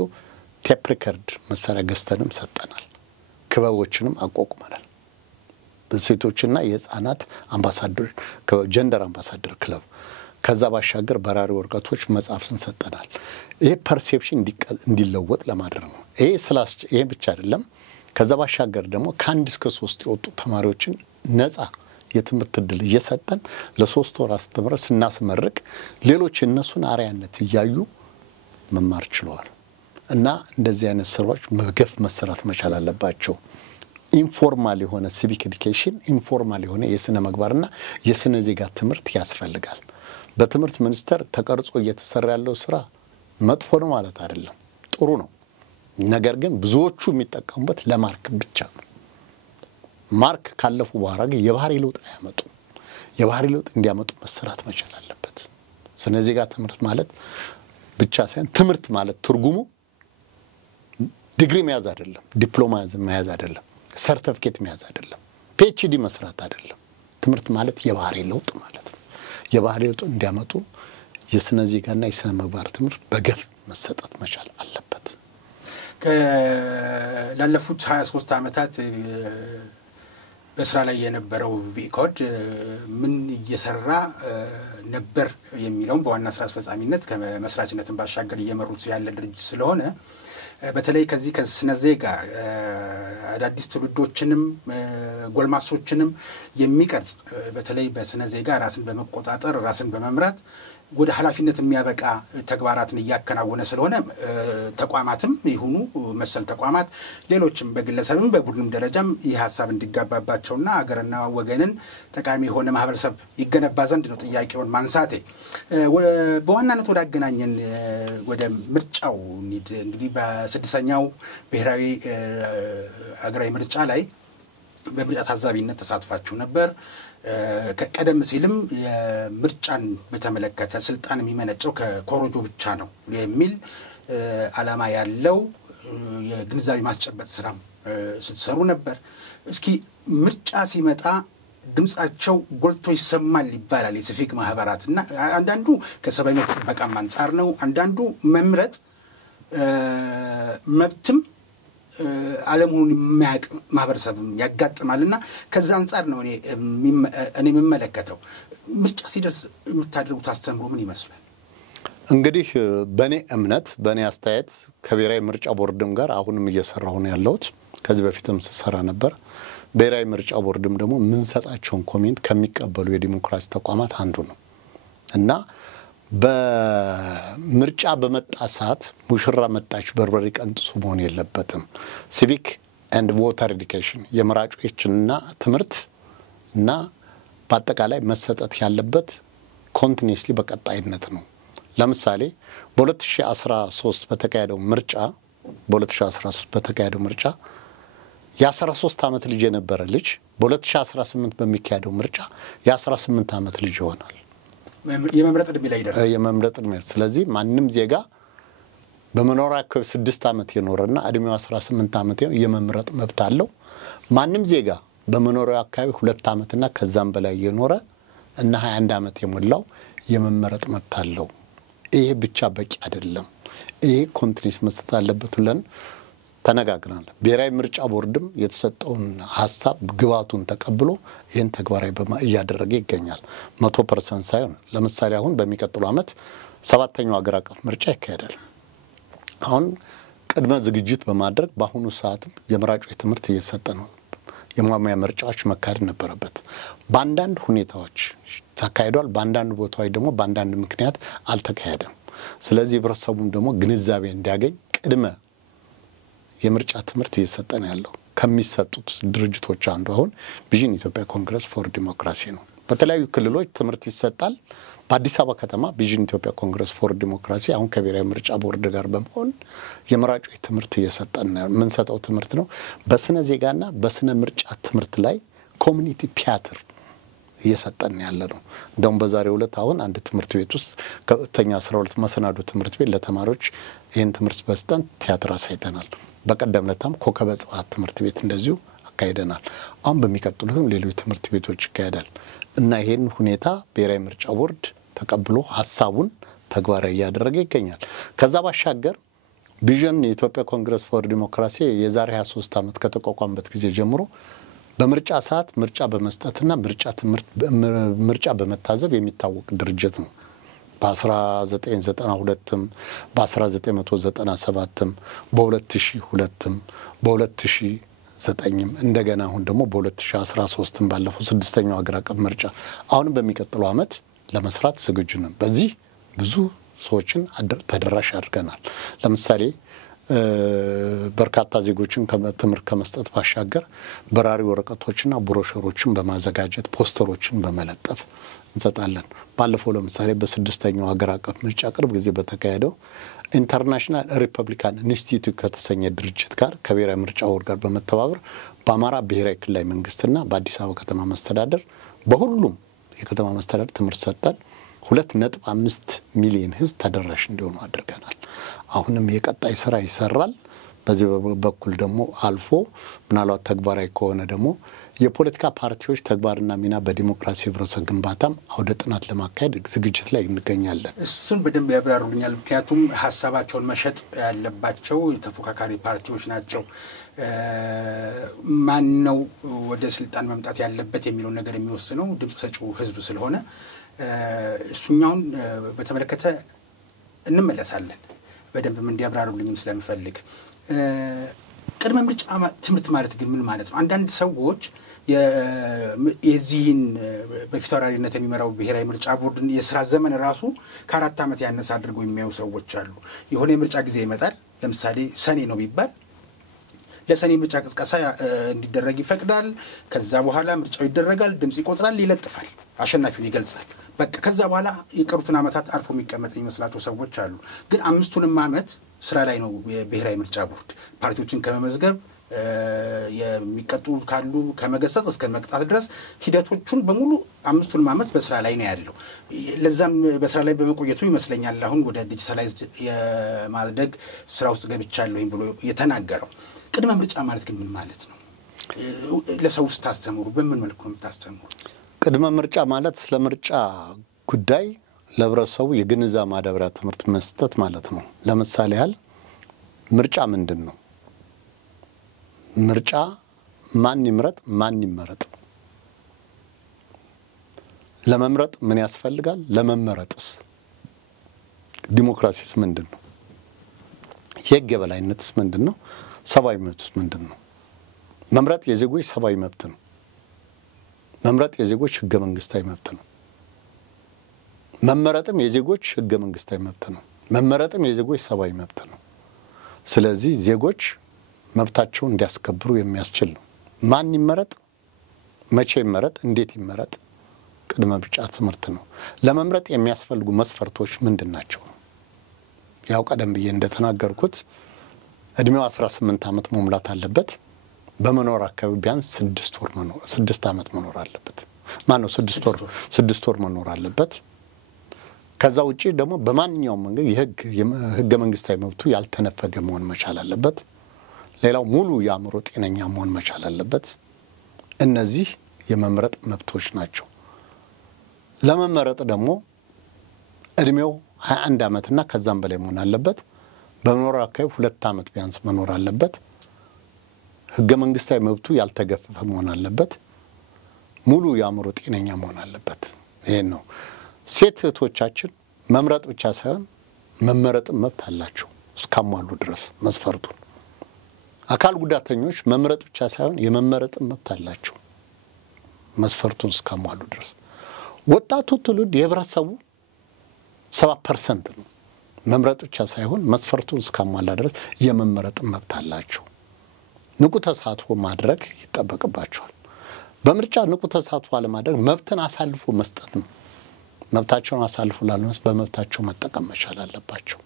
ቴፕ ሪከርድ መሳሪያ ገዝተንም ሰጠናል። ክበቦችንም አቋቁመናል። በሴቶችና የህፃናት አምባሳደር ጀንደር አምባሳደር ክለብ። ከዛ ባሻገር በራሪ ወርቀቶች መጽሐፍን ሰጠናል። ይሄ ፐርሴፕሽን እንዲለወጥ ለማድረግ ነው። ይሄ ብቻ አይደለም። ከዛ ባሻገር ደግሞ ከ1 እስከ 3 የወጡ ተማሪዎችን ነፃ የትምህርት እድል እየሰጠን ለ3 ወር አስተምረን ስናስመርቅ ሌሎች እነሱን አርአያነት እያዩ መማር ችለዋል። እና እንደዚህ አይነት ስራዎች መገፍ መሰራት መቻል አለባቸው። ኢንፎርማል የሆነ ሲቪክ ኤዱኬሽን፣ ኢንፎርማል የሆነ የስነ ምግባርና የስነ ዜጋ ትምህርት ያስፈልጋል። በትምህርት ሚኒስቴር ተቀርጾ እየተሰራ ያለው ስራ መጥፎ ነው ማለት አይደለም፣ ጥሩ ነው። ነገር ግን ብዙዎቹ የሚጠቀሙበት ለማርክ ብቻ ነው። ማርክ ካለፉ በኋላ ግን የባህሪ ለውጥ አያመጡም። የባህሪ ለውጥ እንዲያመጡ መሰራት መቻል አለበት። ስነ ዜጋ ትምህርት ማለት ብቻ ሳይሆን ትምህርት ማለት ትርጉሙ ዲግሪ መያዝ አይደለም፣ ዲፕሎማ መያዝ አይደለም፣ ሰርቲፊኬት መያዝ አይደለም፣ ፒኤችዲ መስራት አይደለም። ትምህርት ማለት የባህሪ ለውጥ ማለት ነው። የባህሪ ለውጥ እንዲያመጡ የስነ ዜጋና የስነ ምግባር ትምህርት በገፍ መሰጠት መቻል አለበት። ላለፉት 23 ዓመታት በስራ ላይ የነበረው ቪኮድ ምን እየሰራ ነበር የሚለውን በዋና ስራ አስፈጻሚነት ከመስራችነትን ባሻገር እየመሩት ያለ ድርጅት ስለሆነ በተለይ ከዚህ ከስነ ዜጋ አዳዲስ ትውልዶችንም ጎልማሶችንም የሚቀርጽ በተለይ በስነ ዜጋ ራስን በመቆጣጠር ራስን በመምራት ወደ ኃላፊነት የሚያበቃ ተግባራትን እያከናወነ ስለሆነ ተቋማትም ይሁኑ መሰል ተቋማት ሌሎችም በግለሰብም በቡድንም ደረጃም ይህ ሐሳብ እንዲጋባባቸውና አገርና ወገንን ጠቃሚ የሆነ ማህበረሰብ ይገነባ ዘንድ ነው ጥያቄውን ማንሳቴ። በዋናነት ወደ አገናኘን ወደ ምርጫው እንግዲህ በስድስተኛው ብሔራዊ አገራዊ ምርጫ ላይ በምርጫ ታዛቢነት ተሳትፋችሁ ነበር። ቀደም ሲልም የምርጫን በተመለከተ ስልጣን የሚመነጨው ከኮሮጆ ብቻ ነው የሚል ዓላማ ያለው የግንዛቤ ማስጨበጥ ስራም ስትሰሩ ነበር። እስኪ ምርጫ ሲመጣ ድምጻቸው ጎልቶ ይሰማል ይባላል የሲቪክ ማህበራትና አንዳንዱ ከሰብአዊ መብት ጥበቃም አንጻር ነው፣ አንዳንዱ መምረጥ መብትም ዓለሙን የሚያውቅ ማህበረሰብም ያጋጥማልና ከዛ አንጻር ነው እኔ የምመለከተው። ምርጫ ሲደርስ የምታደርጉት አስተምሮ ምን ይመስላል? እንግዲህ በእኔ እምነት በእኔ አስተያየት ከብሔራዊ ምርጫ ቦርድም ጋር አሁንም እየሰራሁ ነው ያለሁት። ከዚህ በፊትም ስሰራ ነበር። ብሔራዊ ምርጫ ቦርድም ደግሞ የምንሰጣቸውን ኮሜንት ከሚቀበሉ የዲሞክራሲ ተቋማት አንዱ ነው እና በምርጫ በመጣ ሰዓት ሙሽራ መጣች በርበሬ ቀንጥሱ መሆን የለበትም። ሲቪክ ኤንድ ቮተር ኤዱኬሽን የመራጮችና ትምህርት እና በአጠቃላይ መሰጠት ያለበት ኮንቲኒስሊ በቀጣይነት ነው። ለምሳሌ በ2013 በተካሄደው ምርጫ የ13 ዓመት ልጅ የነበረ ልጅ በ2018 በሚካሄደው ምርጫ የ18 ዓመት ልጅ ይሆናል። የመምረጥ ዕድሜ ላይ ይደርሳል። የመምረጥ ዕድሜ። ስለዚህ ማንም ዜጋ በመኖሪያ አካባቢ 6 ዓመት የኖረና ዕድሜው 18 ዓመት የመምረጥ መብት አለው። ማንም ዜጋ በመኖሪያ አካባቢ 2 ዓመትና ከዛም በላይ የኖረ እና 21 ዓመት የሞላው የመመረጥ መብት አለው። ይሄ ብቻ በቂ አይደለም። ይሄ ኮንቲኒስ መስጠት አለበት ብለን ተነጋግረናል። ብሔራዊ ምርጫ ቦርድም የተሰጠውን ሐሳብ ግባቱን ተቀብሎ ይህን ተግባራዊ እያደረገ ይገኛል። 100% ሳይሆን ለምሳሌ አሁን በሚቀጥለው ዓመት 7ኛው ሀገር አቀፍ ምርጫ ይካሄዳል። አሁን ቅድመ ዝግጅት በማድረግ በአሁኑ ሰዓትም የመራጮች ትምህርት እየሰጠ ነው። የማሟያ ምርጫዎች መካሄድ ነበረበት። በአንዳንድ ሁኔታዎች ተካሂዷል። በአንዳንድ ቦታዎች ደግሞ በአንዳንድ ምክንያት አልተካሄደም። ስለዚህ ህብረተሰቡም ደግሞ ግንዛቤ እንዲያገኝ ቅድመ የምርጫ ትምህርት እየሰጠ ነው ያለው። ከሚሰጡት ድርጅቶች አንዱ አሁን ቪዥን ኢትዮጵያ ኮንግረስ ፎር ዲሞክራሲ ነው። በተለያዩ ክልሎች ትምህርት ይሰጣል። በአዲስ አበባ ከተማ ቪዥን ኢትዮጵያ ኮንግረስ ፎር ዲሞክራሲ አሁን ከብሔራዊ ምርጫ ቦርድ ጋር በመሆን የመራጮች ትምህርት እየሰጠን ነው። የምንሰጠው ትምህርት ነው በስነ ዜጋና በስነ ምርጫ ትምህርት ላይ ኮሚኒቲ ቲያትር እየሰጠን ያለ ነው። እንደውም በዛሬው ዕለት አሁን አንድ ትምህርት ቤት ውስጥ ከፍተኛ 12 መሰናዶ ትምህርት ቤት ለተማሪዎች ይህን ትምህርት በስጠን ቲያትር አሳይተናል። በቀደም ዕለታም ኮከበ ጽባህ ትምህርት ቤት እንደዚሁ አካሂደናል። አሁን በሚቀጥሉትም ሌሎች ትምህርት ቤቶች ይካሄዳል እና ይሄን ሁኔታ ብሔራዊ ምርጫ ቦርድ ተቀብሎ ሐሳቡን ተግባራዊ እያደረገ ይገኛል። ከዛ ባሻገር ቪዥን የኢትዮጵያ ኮንግረስ ፎር ዲሞክራሲ የዛሬ 23 ዓመት ከተቋቋመበት ጊዜ ጀምሮ በምርጫ ሰዓት ምርጫ በመስጠትና ምርጫ በመታዘብ የሚታወቅ ድርጅት ነው። በ1992ም በ1997ም በ2002ም በ2009ም እንደገና አሁን ደግሞ በ2013ም ባለፈው 6ኛው ሀገር አቀፍ ምርጫ አሁንም በሚቀጥለው ዓመት ለመስራት ዝግጁ ነን። በዚህ ብዙ ሰዎችን ተደራሽ አድርገናል። ለምሳሌ በርካታ ዜጎችን ትምህርት ከመስጠት ባሻገር በራሪ ወረቀቶችና ብሮሸሮችን በማዘጋጀት ፖስተሮችን በመለጠፍ እንሰጣለን። ባለፈው ለምሳሌ በ6ኛው ሀገር አቀፍ ምርጫ ቅርብ ጊዜ በተካሄደው ኢንተርናሽናል ሪፐብሊካን ኢንስቲትዩት ከተሰኘ ድርጅት ጋር ከብሔራዊ ምርጫ ቦርድ ጋር በመተባበር በአማራ ብሔራዊ ክልላዊ መንግስትና በአዲስ አበባ ከተማ መስተዳደር በሁሉም የከተማ መስተዳደር ትምህርት ሰጠን። 2.5 ሚሊዮን ህዝብ ተደራሽ እንዲሆኑ አድርገናል። አሁንም የቀጣይ ስራ ይሰራል። በዚህ በኩል ደግሞ አልፎ ምናልባት ተግባራዊ ከሆነ ደግሞ የፖለቲካ ፓርቲዎች ተግባርና ሚና በዲሞክራሲ ህብረተሰብ ግንባታም አውደ ጥናት ለማካሄድ ዝግጅት ላይ እንገኛለን። እሱን በደንብ ያብራሩልኛል። ምክንያቱም ሀሳባቸውን መሸጥ ያለባቸው የተፎካካሪ ፓርቲዎች ናቸው። ማን ነው ወደ ስልጣን መምጣት ያለበት የሚለው ነገር የሚወስነው ድምጽ ሰጪው ህዝብ ስለሆነ እሱኛውን በተመለከተ እንመለሳለን። በደንብ እንዲያብራሩልኝም ስለምፈልግ ቅድመ ምርጫ ትምህርት ማለት ግን ምን ማለት ነው? አንዳንድ ሰዎች የዚህን በፊታውራሪነት የሚመራው ብሔራዊ ምርጫ ቦርድን የስራ ዘመን ራሱ ከ4 ዓመት ያነሰ አድርገው የሚያዩ ሰዎች አሉ። የሆነ የምርጫ ጊዜ ይመጣል። ለምሳሌ ሰኔ ነው ቢባል ለሰኔ ምርጫ ቅስቀሳ እንዲደረግ ይፈቅዳል። ከዛ በኋላ ምርጫው ይደረጋል፣ ድምጽ ይቆጥራል፣ ይለጥፋል፣ አሸናፊውን ይገልጻል። በቃ ከዛ በኋላ የቀሩትን ዓመታት አርፎ የሚቀመጥ የሚመስላቸው ሰዎች አሉ። ግን 5ቱንም ዓመት ስራ ላይ ነው የብሔራዊ ምርጫ ቦርድ ፓርቲዎችን ከመመዝገብ የሚቀጡ ካሉ ከመገሰጽ እስከ መቅጣት ድረስ ሂደቶቹን በሙሉ 5ቱንም ዓመት በስራ ላይ ነው ያለው። ለዛም በስራ ላይ በመቆየቱ ይመስለኛል አሁን ወደ ዲጂታላይዝድ የማድረግ ስራ ውስጥ ገብቻለሁ ብሎ የተናገረው። ቅድመ ምርጫ ማለት ግን ምን ማለት ነው? ለሰው ስታስተምሩ በምን መልኩ ነው የምታስተምሩ? ቅድመ ምርጫ ማለት ስለ ምርጫ ጉዳይ ለህብረተሰቡ የግንዛቤ ማዳበሪያ ትምህርት መስጠት ማለት ነው። ለምሳሌ ያህል ምርጫ ምንድን ነው? ምርጫ ማን ይምረጥ ማን ይመረጥ? ለመምረጥ ምን ያስፈልጋል? ለመመረጥስ? ዲሞክራሲስ ምንድን ነው? የህግ የበላይነትስ ምንድን ነው? ሰብአዊ መብትስ ምንድን ነው? መምረጥ የዜጎች ሰብአዊ መብት ነው። መምረጥ የዜጎች ህገ መንግስታዊ መብት ነው። መመረጥም የዜጎች ህገ መንግስታዊ መብት ነው። መመረጥም የዜጎች ሰብአዊ መብት ነው። ስለዚህ ዜጎች መብታቸውን እንዲያስከብሩ የሚያስችል ነው። ማን ይመረጥ፣ መቼ ይመረጥ፣ እንዴት ይመረጥ ቅድመ ምርጫ ትምህርት ነው። ለመምረጥ የሚያስፈልጉ መስፈርቶች ምንድን ናቸው? ያው ቀደም ብዬ እንደተናገርኩት እድሜው 18 ዓመት መሙላት አለበት። በመኖር አካባቢ ቢያንስ 6 ዓመት መኖር አለበት። ማነው 6 ወር መኖር አለበት። ከዛ ውጪ ደግሞ በማንኛውም መንገድ የህገ መንግስታዊ መብቱ ያልተነፈገ መሆን መቻል አለበት። ሌላው ሙሉ የአእምሮ ጤነኛ መሆን መቻል አለበት። እነዚህ የመምረጥ መብቶች ናቸው። ለመመረጥ ደግሞ እድሜው 21 ዓመትና ከዛም በላይ መሆን አለበት። በመኖር አካባቢ 2 ዓመት ቢያንስ መኖር አለበት። ህገ መንግስታዊ መብቱ ያልተገፈፈ መሆን አለበት። ሙሉ የአእምሮ ጤነኛ መሆን አለበት። ይሄን ነው። ሴት እህቶቻችን መምረጥ ብቻ ሳይሆን መመረጥም መብት አላቸው እስካሟሉ ድረስ መስፈርቱን። አካል ጉዳተኞች መምረጥ ብቻ ሳይሆን የመመረጥም መብት አላቸው መስፈርቱን እስካሟሉ ድረስ። ወጣቱ ትውልድ የህብረተሰቡ 7% ነው። መምረጥ ብቻ ሳይሆን መስፈርቱን እስካሟላ ድረስ የመመረጥም መብት አላቸው። ንቁ ተሳትፎ ማድረግ ይጠበቅባቸዋል። በምርጫ ንቁ ተሳትፎ አለማድረግ መብትን አሳልፎ መስጠት ነው። መብታቸውን አሳልፎ ላለመስጠት በመብታቸው መጠቀም መቻል አለባቸው።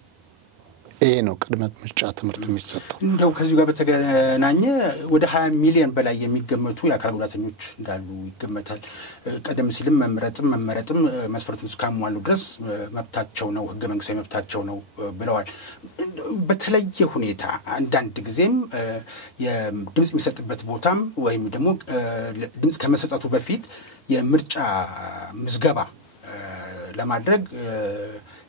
ይሄ ነው ቅድመ ምርጫ ትምህርት የሚሰጠው። እንደው ከዚህ ጋር በተገናኘ ወደ 20 ሚሊዮን በላይ የሚገመቱ የአካል ጉዳተኞች እንዳሉ ይገመታል። ቀደም ሲልም መመረጥም መስፈርቱን እስካሟሉ ድረስ መብታቸው ነው፣ ህገ መንግስታዊ መብታቸው ነው ብለዋል። በተለየ ሁኔታ አንዳንድ ጊዜም የድምጽ የሚሰጥበት ቦታም ወይም ደግሞ ድምጽ ከመሰጠቱ በፊት የምርጫ ምዝገባ ለማድረግ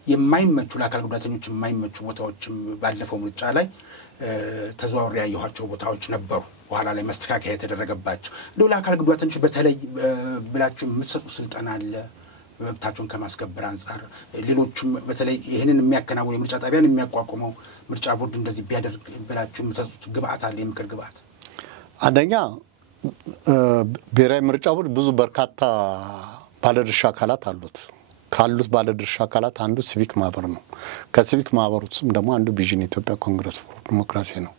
የማይመቹ ለአካል ጉዳተኞች የማይመቹ ቦታዎችም ባለፈው ምርጫ ላይ ተዘዋውሬ ያየኋቸው ቦታዎች ነበሩ። በኋላ ላይ መስተካከያ የተደረገባቸው እንደው ለአካል ጉዳተኞች በተለይ ብላችሁ የምትሰጡ ስልጠና አለ መብታቸውን ከማስከበር አንጻር? ሌሎችም በተለይ ይህንን የሚያከናውኑ የምርጫ ጣቢያን የሚያቋቁመው ምርጫ ቦርድ እንደዚህ ቢያደርግ ብላችሁ የምትሰጡት ግብአት አለ? የምክር ግብአት? አንደኛ ብሔራዊ ምርጫ ቦርድ ብዙ በርካታ ባለድርሻ አካላት አሉት። ካሉት ባለድርሻ አካላት አንዱ ሲቪክ ማህበር ነው። ከሲቪክ ማህበሩ ውስጥም ደግሞ አንዱ ቪዥን ኢትዮጵያ ኮንግረስ ፎር ዲሞክራሲ ነው።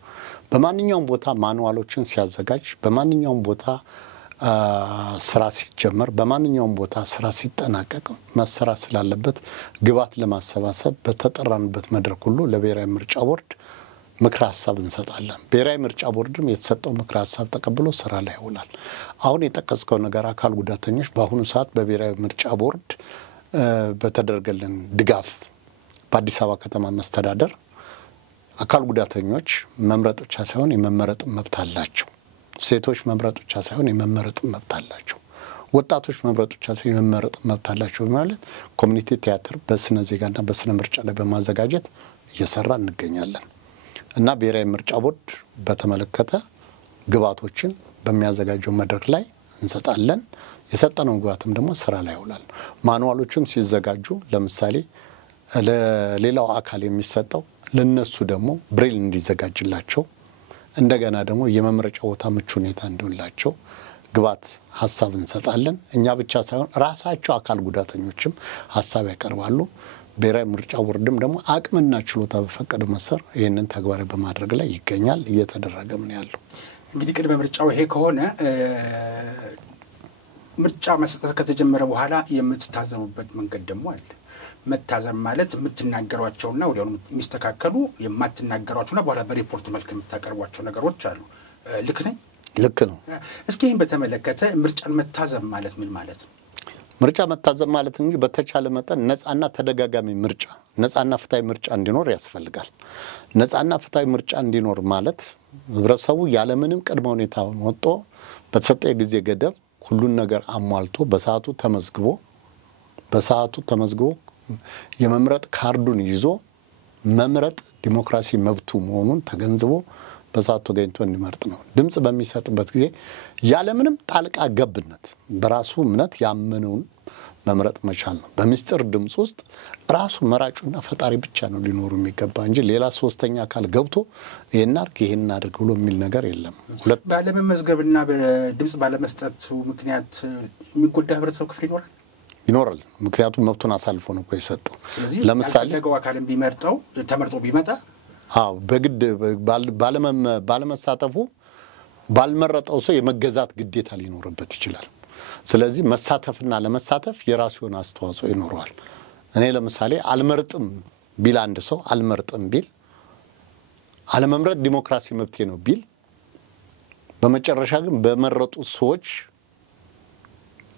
በማንኛውም ቦታ ማኑዋሎችን ሲያዘጋጅ፣ በማንኛውም ቦታ ስራ ሲጀመር፣ በማንኛውም ቦታ ስራ ሲጠናቀቅ መሰራት ስላለበት ግብዓት ለማሰባሰብ በተጠራንበት መድረክ ሁሉ ለብሔራዊ ምርጫ ቦርድ ምክረ ሀሳብ እንሰጣለን። ብሔራዊ ምርጫ ቦርድም የተሰጠው ምክረ ሀሳብ ተቀብሎ ስራ ላይ ይውላል። አሁን የጠቀስከው ነገር አካል ጉዳተኞች በአሁኑ ሰዓት በብሔራዊ ምርጫ ቦርድ በተደረገልን ድጋፍ በአዲስ አበባ ከተማ መስተዳደር አካል ጉዳተኞች መምረጥ ብቻ ሳይሆን የመመረጥ መብት አላቸው። ሴቶች መምረጥ ብቻ ሳይሆን የመመረጥ መብት አላቸው። ወጣቶች መምረጥ ብቻ ሳይሆን የመመረጥ መብት አላቸው ማለት ኮሚኒቲ ቲያትር በስነ ዜጋና በስነ ምርጫ ላይ በማዘጋጀት እየሰራ እንገኛለን እና ብሔራዊ ምርጫ ቦርድ በተመለከተ ግብዓቶችን በሚያዘጋጀው መድረክ ላይ እንሰጣለን። የሰጠነው ግብዓትም ደግሞ ስራ ላይ ይውላል። ማኑዋሎችም ሲዘጋጁ ለምሳሌ ለሌላው አካል የሚሰጠው ለነሱ ደግሞ ብሬል እንዲዘጋጅላቸው እንደገና ደግሞ የመምረጫ ቦታ ምቹ ሁኔታ እንዲሆንላቸው ግባት ሐሳብ እንሰጣለን። እኛ ብቻ ሳይሆን ራሳቸው አካል ጉዳተኞችም ሐሳብ ያቀርባሉ። ብሔራዊ ምርጫ ቦርድም ደግሞ አቅምና ችሎታ በፈቀደ መሰረት ይህንን ተግባራዊ በማድረግ ላይ ይገኛል፣ እየተደረገም ነው ያለው። እንግዲህ ቅድመ ምርጫው ይሄ ከሆነ ምርጫ መስጠት ከተጀመረ በኋላ የምትታዘቡበት መንገድ ደግሞ አለ። መታዘብ ማለት የምትናገሯቸውና ወዲያውኑ የሚስተካከሉ የማትናገሯቸውና በኋላ በሪፖርት መልክ የምታቀርቧቸው ነገሮች አሉ። ልክ ነኝ? ልክ ነው። እስኪ ይህን በተመለከተ ምርጫን መታዘብ ማለት ምን ማለት ነው? ምርጫ መታዘብ ማለት እንግዲህ በተቻለ መጠን ነፃና ተደጋጋሚ ምርጫ፣ ነፃና ፍትሃዊ ምርጫ እንዲኖር ያስፈልጋል። ነፃና ፍትሃዊ ምርጫ እንዲኖር ማለት ህብረተሰቡ ያለምንም ቅድመ ሁኔታ ወጥቶ በተሰጠ የጊዜ ገደብ ሁሉን ነገር አሟልቶ በሰዓቱ ተመዝግቦ የመምረጥ ካርዱን ይዞ መምረጥ ዲሞክራሲ መብቱ መሆኑን ተገንዝቦ በሰዓቱ ተገኝቶ እንዲመርጥ ነው። ድምጽ በሚሰጥበት ጊዜ ያለምንም ጣልቃ ገብነት በራሱ እምነት ያመነውን መምረጥ መቻል ነው። በሚስጥር ድምጽ ውስጥ ራሱ መራጩና ፈጣሪ ብቻ ነው ሊኖሩ የሚገባ እንጂ ሌላ ሶስተኛ አካል ገብቶ ይሄን አድርግ ብሎ የሚል ነገር የለም። ባለመመዝገብና በድምጽ ባለመስጠቱ ምክንያት የሚጎዳ ህብረተሰብ ክፍል ይኖራል። ምክንያቱም መብቱን አሳልፎ ነው የሰጠው። ለምሳሌ ያልፈለገው አካልን ቢመርጠው ተመርጦ ቢመጣ በግድ ባለመሳተፉ ባልመረጠው ሰው የመገዛት ግዴታ ሊኖርበት ይችላል። ስለዚህ መሳተፍና ለመሳተፍ የራሱ የሆነ አስተዋጽኦ ይኖረዋል። እኔ ለምሳሌ አልመርጥም ቢል አንድ ሰው አልመርጥም ቢል አለመምረጥ ዲሞክራሲ መብቴ ነው ቢል በመጨረሻ ግን በመረጡ ሰዎች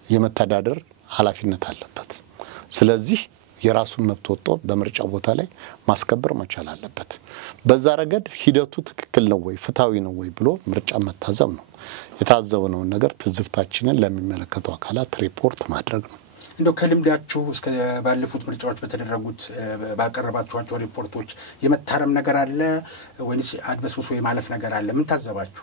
የመተዳደር ኃላፊነት አለበት። ስለዚህ የራሱን መብት ወጥቶ በምርጫ ቦታ ላይ ማስከበር መቻል አለበት። በዛ ረገድ ሂደቱ ትክክል ነው ወይ ፍትሃዊ ነው ወይ ብሎ ምርጫ መታዘብ ነው። የታዘብነውን ነገር ትዝብታችንን ለሚመለከተው አካላት ሪፖርት ማድረግ ነው። እንደው ከልምዳችሁ እስከ ባለፉት ምርጫዎች በተደረጉት ባቀረባችኋቸው ሪፖርቶች የመታረም ነገር አለ ወይስ አድበስብሶ የማለፍ ነገር አለ? ምን ታዘባችሁ?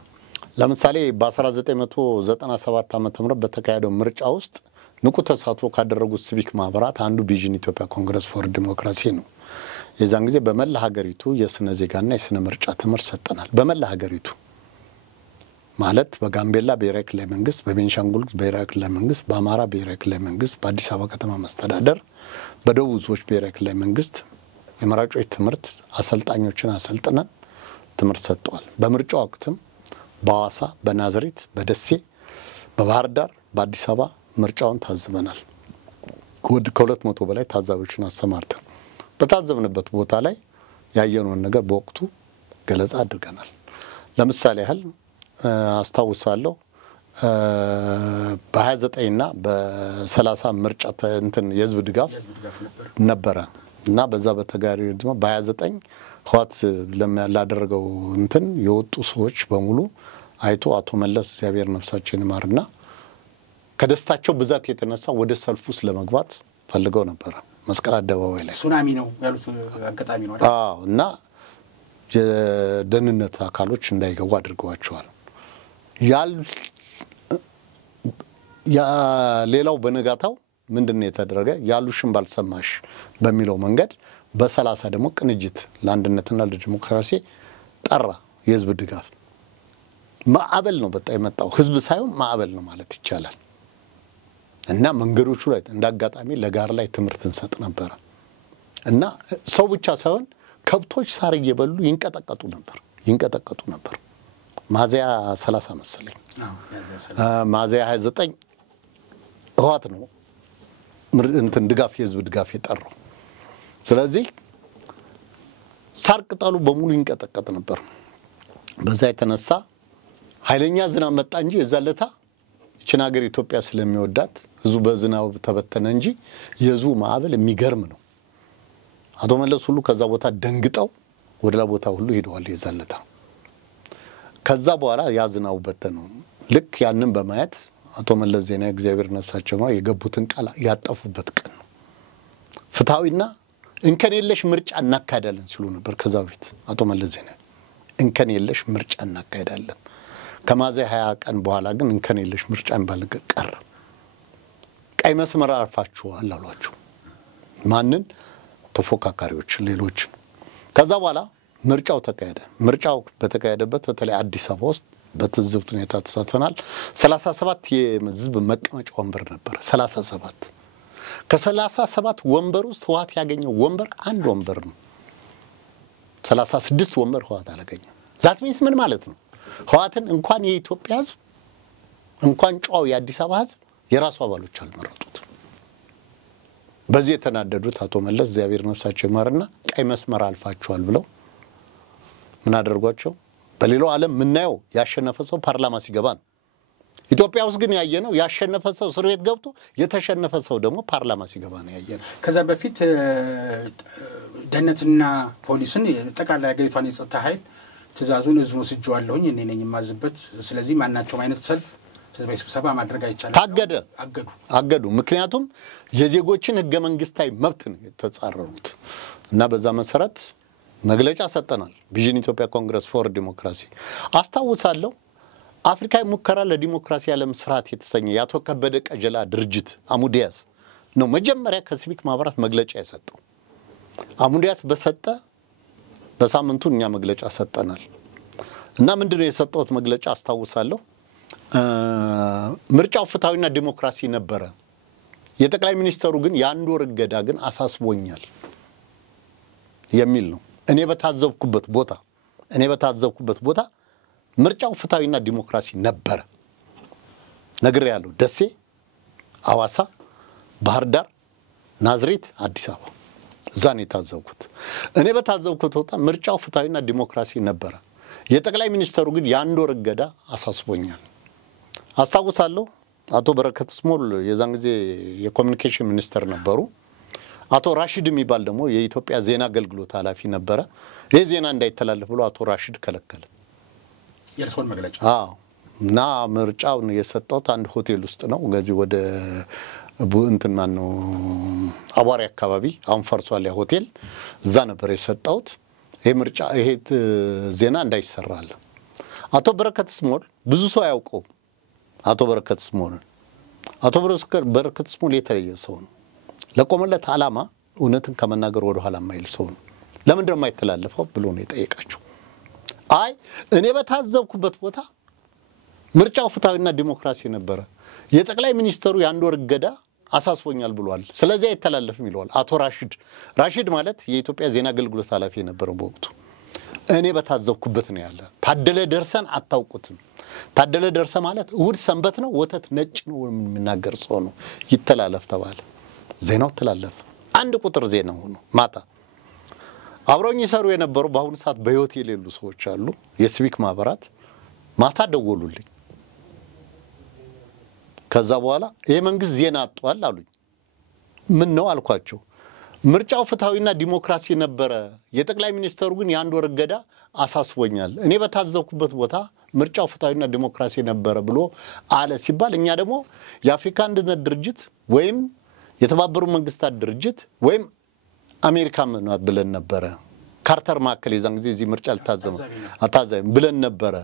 ለምሳሌ በ1997 ዓ.ም በተካሄደው ምርጫ ውስጥ ንቁ ተሳትፎ ካደረጉት ሲቪክ ማህበራት አንዱ ቪዥን ኢትዮጵያ ኮንግረስ ፎር ዲሞክራሲ ነው። የዛን ጊዜ በመላ ሀገሪቱ የስነ ዜጋና የስነ ምርጫ ትምህርት ሰጠናል። በመላ ሀገሪቱ ማለት በጋምቤላ ብሔራዊ ክልላዊ መንግስት፣ በቤንሻንጉል ብሔራዊ ክልላዊ መንግስት፣ በአማራ ብሔራዊ ክልላዊ መንግስት፣ በአዲስ አበባ ከተማ መስተዳደር፣ በደቡብ ህዝቦች ብሔራዊ ክልላዊ መንግስት የመራጮች ትምህርት አሰልጣኞችን አሰልጥነን ትምህርት ሰጠዋል። በምርጫው ወቅትም በሐዋሳ፣ በናዝሬት፣ በደሴ፣ በባህር ዳር፣ በአዲስ አበባ ምርጫውን ታዝበናል። ከ200 በላይ ታዛቢዎችን አሰማርተን በታዘብንበት ቦታ ላይ ያየነውን ነገር በወቅቱ ገለጻ አድርገናል። ለምሳሌ ያህል አስታውሳለሁ በ29 እና በ30 ምርጫ የህዝብ ድጋፍ ነበረ እና በዛ በተጋሪ ደግሞ በ29 ህዋት ላደረገው የወጡ ሰዎች በሙሉ አይቶ አቶ መለስ እግዚአብሔር ነፍሳቸውን ይማርና ከደስታቸው ብዛት የተነሳ ወደ ሰልፍ ውስጥ ለመግባት ፈልገው ነበር። መስቀል አደባባይ ላይ ሱናሚ ነው ያሉት አጋጣሚ ነው አይደል? እና የደህንነት አካሎች እንዳይገቡ አድርገዋቸዋል። ሌላው በነጋታው ምንድነው የተደረገ? ያሉሽን ባልሰማሽ በሚለው መንገድ በ30 ደግሞ ቅንጅት ለአንድነትና ለዲሞክራሲ ጠራ የህዝብ ድጋፍ። ማዕበል ነው በጣም የመጣው ህዝብ ሳይሆን ማዕበል ነው ማለት ይቻላል። እና መንገዶቹ ላይ እንዳጋጣሚ ለጋር ላይ ትምህርት እንሰጥ ነበር እና ሰው ብቻ ሳይሆን ከብቶች ሳር እየበሉ ይንቀጠቀጡ ነበር። ሚያዝያ 30 መሰለኝ ሚያዝያ 29 ህዋት ነው ድጋፍ የህዝብ ድጋፍ የጠራው። ስለዚህ ሳር ቅጠሉ በሙሉ ይንቀጠቀጥ ነበር። በዛ የተነሳ ኃይለኛ ዝናብ መጣ እንጂ የዛለታ ይችን ሀገር ኢትዮጵያ ስለሚወዳት ህዝቡ በዝናብ ተበተነ እንጂ የህዝቡ ማዕበል የሚገርም ነው። አቶ መለስ ሁሉ ከዛ ቦታ ደንግጠው ወደ ሌላ ቦታ ሁሉ ሄደዋል የዛለታ። ከዛ በኋላ ያ ዝናቡ በተነው። ልክ ያንን በማየት አቶ መለስ ዜናዊ እግዚአብሔር ነፍሳቸው ነው የገቡትን ቃል ያጠፉበት ቀን ነው። ፍትሃዊና እንከን የለሽ ምርጫ እናካሄዳለን ሲሉ ነበር። ከዛ በፊት አቶ መለስ ዜናዊ እንከን የለሽ ምርጫ እናካሄዳለን። ከሚያዝያ 20 ቀን በኋላ ግን እንከን የለሽ ምርጫ እንባልገ ቀረ። ቀይ መስመር አልፋችኋል አሏቸው። ማንን? ተፎካካሪዎች ሌሎች። ከዛ በኋላ ምርጫው ተካሄደ። ምርጫው በተካሄደበት በተለይ አዲስ አበባ ውስጥ በትዝብት ሁኔታ ተሳትፈናል። 37 የህዝብ መቀመጫ ወንበር ነበር። 37 ከ37 ወንበር ውስጥ ህወሓት ያገኘው ወንበር አንድ ወንበር ነው። 36 ወንበር ህወሓት አላገኘም። ዛት ሚንስ ምን ማለት ነው? ህወሓትን እንኳን የኢትዮጵያ ህዝብ እንኳን ጨዋው የአዲስ አበባ ህዝብ የራሱ አባሎች አልመረጡት። በዚህ የተናደዱት አቶ መለስ እግዚአብሔር ነፍሳቸው ይማርና ቀይ መስመር አልፋቸዋል ብለው ምን አደረጓቸው? በሌላው ዓለም ምናየው ያሸነፈ ሰው ፓርላማ ሲገባ ነው። ኢትዮጵያ ውስጥ ግን ያየነው ያሸነፈ ሰው እስር ቤት ገብቶ የተሸነፈ ሰው ደግሞ ፓርላማ ሲገባ ነው ያየነው። ከዛ በፊት ደህንነትና ፖሊስን ጠቅላላ ሀገሪቷን የጸጥታ ኃይል ትእዛዙን ህዝቡ ወስጄዋለሁኝ እኔ ነኝ የማዝበት፣ ስለዚህ ማናቸውም አይነት ሰልፍ ህዝባዊ ስብሰባ ማድረግ አይቻልም አገዱ። ምክንያቱም የዜጎችን ህገ መንግስታዊ መብት ነው የተጻረሩት እና በዛ መሰረት መግለጫ ሰጠናል። ቪዥን ኢትዮጵያ ኮንግረስ ፎር ዲሞክራሲ አስታውሳለሁ። አፍሪካዊ ሙከራ ለዲሞክራሲ ዓለም ስርዓት የተሰኘ ያቶ ከበደ ቀጀላ ድርጅት አሙዲያስ ነው መጀመሪያ ከሲቪክ ማህበራት መግለጫ የሰጠው። አሙዲያስ በሰጠ በሳምንቱ እኛ መግለጫ ሰጠናል እና ምንድነው የሰጠውት መግለጫ አስታውሳለሁ። ምርጫው ፍትሃዊና ዲሞክራሲ ነበረ። የጠቅላይ ሚኒስተሩ ግን የአንድ ወር እገዳ ግን አሳስቦኛል የሚል ነው። እኔ በታዘብኩበት ቦታ ምርጫው ፍትሃዊና ዲሞክራሲ ነበረ ነግሬያለሁ። ደሴ፣ አዋሳ፣ ባህር ዳር፣ ናዝሬት፣ አዲስ አበባ እዛ ነው የታዘብኩት። እኔ በታዘብኩት ቦታ ምርጫው ፍትሃዊና ዲሞክራሲ ነበረ። የጠቅላይ ሚኒስተሩ ግን የአንድ ወር እገዳ አሳስቦኛል። አስታውሳለሁ አቶ በረከት ስሞል የዛን ጊዜ የኮሙኒኬሽን ሚኒስተር ነበሩ። አቶ ራሺድ የሚባል ደግሞ የኢትዮጵያ ዜና አገልግሎት ኃላፊ ነበረ። ይሄ ዜና እንዳይተላለፍ ብሎ አቶ ራሺድ ከለከለ። የርሶን መግለጫ እና ምርጫውን የሰጠውት አንድ ሆቴል ውስጥ ነው። ገዚ ወደ እንትን ማን ነው አዋሪ አካባቢ አሁን ፈርሷል ያ ሆቴል። እዛ ነበር የሰጠውት። ይሄ ምርጫ ይሄ ዜና እንዳይሰራል። አቶ በረከት ስሞል ብዙ ሰው ያውቀው አቶ በረከት ስሞል የተለየ ሰው ነው። ለቆመለት ዓላማ እውነትን ከመናገር ወደ ኋላ ማይል ሰው ነው። ለምን ደም አይተላለፈው ብሎ ነው የጠየቃቸው። አይ እኔ በታዘብኩበት ቦታ ምርጫው ፍትሃዊና ዲሞክራሲ ነበረ። የጠቅላይ ሚኒስተሩ የአንድ ወር እገዳ አሳስቦኛል ብሏል። ስለዚህ አይተላለፍም ይላል አቶ ራሺድ ማለት የኢትዮጵያ ዜና አገልግሎት ኃላፊ የነበረው በወቅቱ። እኔ በታዘብኩበት ነው ያለ። ታደለ ደርሰን አታውቁትም። ታደለ ደርሰ ማለት እሁድ ሰንበት ነው ወተት ነጭ ነው የሚናገር ሰው ነው። ይተላለፍ ተባለ። ዜናው ተላለፈ። አንድ ቁጥር ዜና ሆኖ ማታ አብሮኝ ይሰሩ የነበሩ በአሁኑ ሰዓት በህይወት የሌሉ ሰዎች አሉ። የሲቪክ ማህበራት ማታ ደወሉልኝ። ከዛ በኋላ የመንግስት ዜና አጥቷል አሉኝ። ምን ነው አልኳቸው። ምርጫው ፍትሃዊና ዲሞክራሲ ነበረ። የጠቅላይ ሚኒስተሩ ግን የአንድ ወር እገዳ አሳስቦኛል። እኔ በታዘብኩበት ቦታ ምርጫው ፍትሃዊና ዲሞክራሲ ነበረ ብሎ አለ ሲባል እኛ ደግሞ የአፍሪካ አንድነት ድርጅት ወይም የተባበሩት መንግስታት ድርጅት ወይም አሜሪካ ምን ብለን ነበረ። ካርተር ማከል የዛን ጊዜ እዚህ ምርጫ አታዛቢ ብለን ነበረ።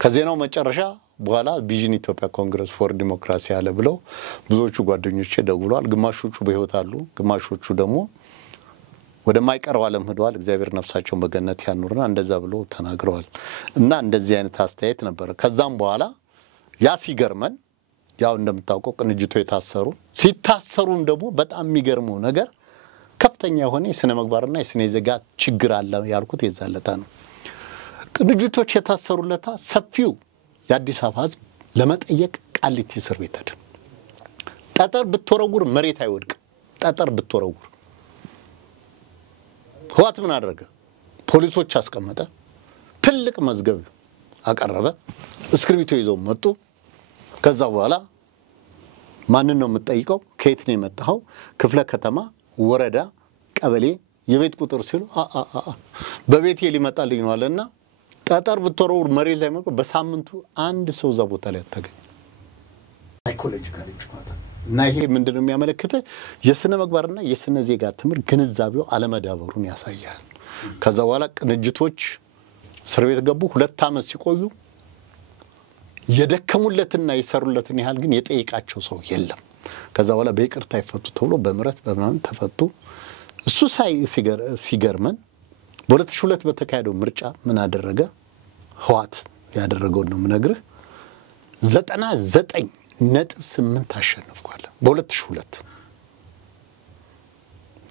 ከዜናው መጨረሻ በኋላ ቪዥን ኢትዮጵያ ኮንግረስ ፎር ዲሞክራሲ አለ ብለው ብዙዎቹ ጓደኞቼ ደውለዋል። ግማሾቹ በህይወት አሉ፣ ግማሾቹ ደግሞ ወደ ማይቀረው ዓለም ሄደዋል። እግዚአብሔር ነፍሳቸውን በገነት ያኑርና እንደዛ ብሎ ተናግረዋል። እና እንደዚህ አይነት አስተያየት ነበር። ከዛም በኋላ ያ ሲገርመን ያው እንደምታውቀው ቅንጅቶ ሲታሰሩም ደግሞ በጣም የሚገርመው ነገር ከፍተኛ የሆነ የስነ ምግባርና የስነ ዜጋ ችግር አለ ያልኩት የዛለታ ነው። ቅንጅቶች የታሰሩለታ ሰፊው የአዲስ አበባ ህዝብ ለመጠየቅ ቃሊቲ እስር ቤት ሄደ። ጠጠር ብትወረውር መሬት አይወድቅ። ጠጠር ብትወረውር ህወሓት ምን አደረገ? ፖሊሶች አስቀመጠ። ትልቅ መዝገብ አቀረበ። እስክሪብቶ ይዘው መጡ። ከዛ በኋላ ማንን ነው የምትጠይቀው? ከየት ነው የመጣው? ክፍለ ከተማ፣ ወረዳ፣ ቀበሌ፣ የቤት ቁጥር ሲሉ በቤቴ ሊመጣልኝ ነው አለና ጠጠር ብትወረውር መሬት ላይ መቆ በሳምንቱ አንድ ሰው እዛ ቦታ ላይ አታገኝ። ሳይኮሎጂካሊ ጨዋታ እና ይሄ ምንድነው የሚያመለክተው? የስነ ምግባርና የስነ ዜጋ ትምህርት ግንዛቤው አለመዳበሩን ያሳያል። ከዛ በኋላ ቅንጅቶች እስር ቤት ገቡ። 2 ዓመት ሲቆዩ የደከሙለትና የሰሩለትን ያህል ግን የጠይቃቸው ሰው የለም። ከዛ በኋላ በይቅርታ ይፈቱ ተብሎ በመረት በማን ተፈቱ። እሱ ሲገርመን በ2002 በተካሄደው ምርጫ ምን አደረገ? ህወሓት ያደረገው ነው ምነግርህ 99.8 አሸነፍኳል በ2002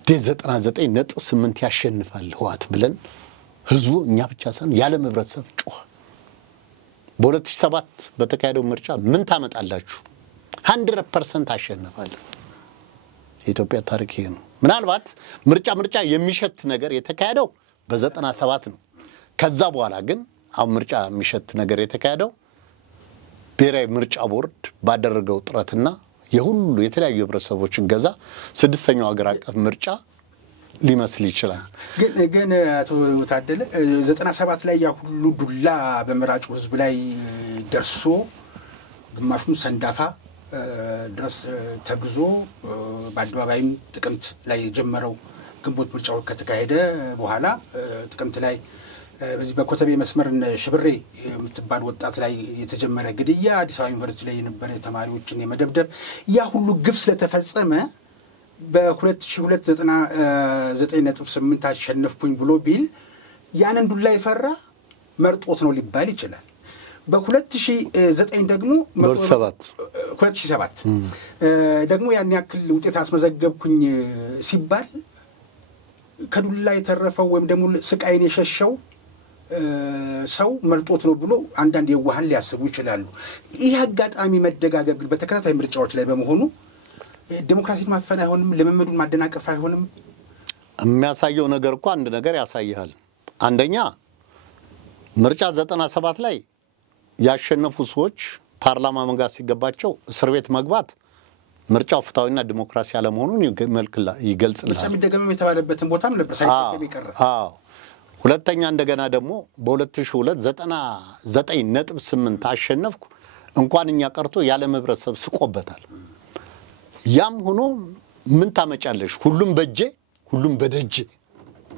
99.8 ያሸንፋል ህዋት ብለን ህዝቡ እኛ ብቻ ሳይሆን ያለም ህብረተሰብ ጮኸ በ2007 በተካሄደው ምርጫ ምን ታመጣላችሁ 100% አሸንፋል የኢትዮጵያ ታሪክ ይሄ ነው ምናልባት ምርጫ የሚሸት ነገር የተካሄደው በ97 ነው ከዛ በኋላ ግን አሁን ምርጫ የሚሸት ነገር የተካሄደው ብሔራዊ ምርጫ ቦርድ ባደረገው ጥረትና የሁሉ የተለያዩ ህብረተሰቦች ገዛ ስድስተኛው ሀገር አቀፍ ምርጫ ሊመስል ይችላል ግን አቶ ታደለ 97 ላይ ያ ሁሉ ዱላ በመራጩ ህዝብ ላይ ደርሶ ግማሹም ሰንዳፋ ድረስ ተግዞ በአድባባይም ጥቅምት ላይ የጀመረው ግንቦት ምርጫው ከተካሄደ በኋላ ጥቅምት ላይ በዚህ በኮተቤ መስመር ሽብሬ የምትባል ወጣት ላይ የተጀመረ ግድያ አዲስ አበባ ዩኒቨርሲቲ ላይ የነበረ ተማሪዎችን የመደብደብ ያ ሁሉ ግፍ ስለተፈጸመ በ2002 99.8 አሸነፍኩኝ ብሎ ቢል ያንን ዱላ ይፈራ መርጦት ነው ሊባል ይችላል በ2009 ደግሞ 2007 ደግሞ ያን ያክል ውጤት አስመዘገብኩኝ ሲባል ከዱላ የተረፈው ወይም ደግሞ ስቃይን የሸሸው ሰው መርጦት ነው ብሎ አንዳንድ የዋሃን ሊያስቡ ይችላሉ ይህ አጋጣሚ መደጋገብ ግን በተከታታይ ምርጫዎች ላይ በመሆኑ ዲሞክራሲን ማፈን አይሆንም ለመመዱን ማደናቀፍ አይሆንም የሚያሳየው ነገር እኮ አንድ ነገር ያሳያል አንደኛ ምርጫ 97 ላይ ያሸነፉ ሰዎች ፓርላማ መንጋት ሲገባቸው እስር ቤት መግባት ምርጫው ፍትሃዊና ዲሞክራሲ ያለመሆኑን ይገልጽልናል ምርጫ የሚደገመው የተባለበትን ቦታም ነበር ሳይደገም ይቀር ሁለተኛ እንደገና ደግሞ በ2002 99.8 አሸነፍኩ እንኳን እኛ ቀርቶ ያለ ህብረተሰብ ስቆበታል ያም ሆኖ ምን ታመጫለሽ ሁሉም በእጄ ሁሉም በደጄ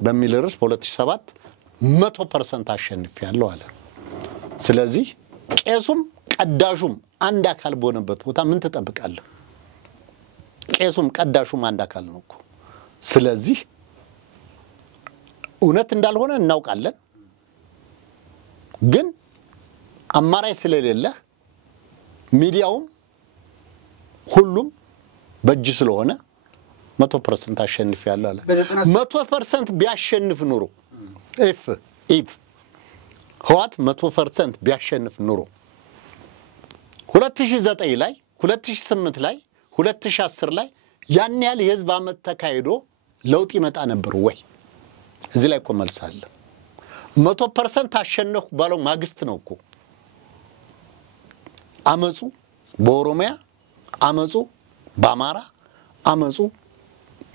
በሚል ርዕስ በ2007 100% አሸንፌያለሁ አለ ስለዚህ ቄሱም ቀዳሹም አንድ አካል በሆነበት ቦታ ምን ተጠብቃለህ ቄሱም ቀዳሹም አንድ አካል ነው እኮ ስለዚህ እውነት እንዳልሆነ እናውቃለን ግን አማራጭ ስለሌለ ሚዲያውም ሁሉም በእጅ ስለሆነ 100% አሸንፌያለሁ አለ 100% ቢያሸንፍ ኑሮ ኢፍ ህዋት 100% ቢያሸንፍ ኑሮ 2009 ላይ 2008 ላይ 2010 ላይ ያን ያህል የህዝብ አመት ተካሂዶ ለውጥ ይመጣ ነበር ወይ እዚህ ላይ እኮ መልስ አለ 100% አሸነፍኩ ባለው ማግስት ነው እኮ አመጹ በኦሮሚያ አመጹ በአማራ አመጹ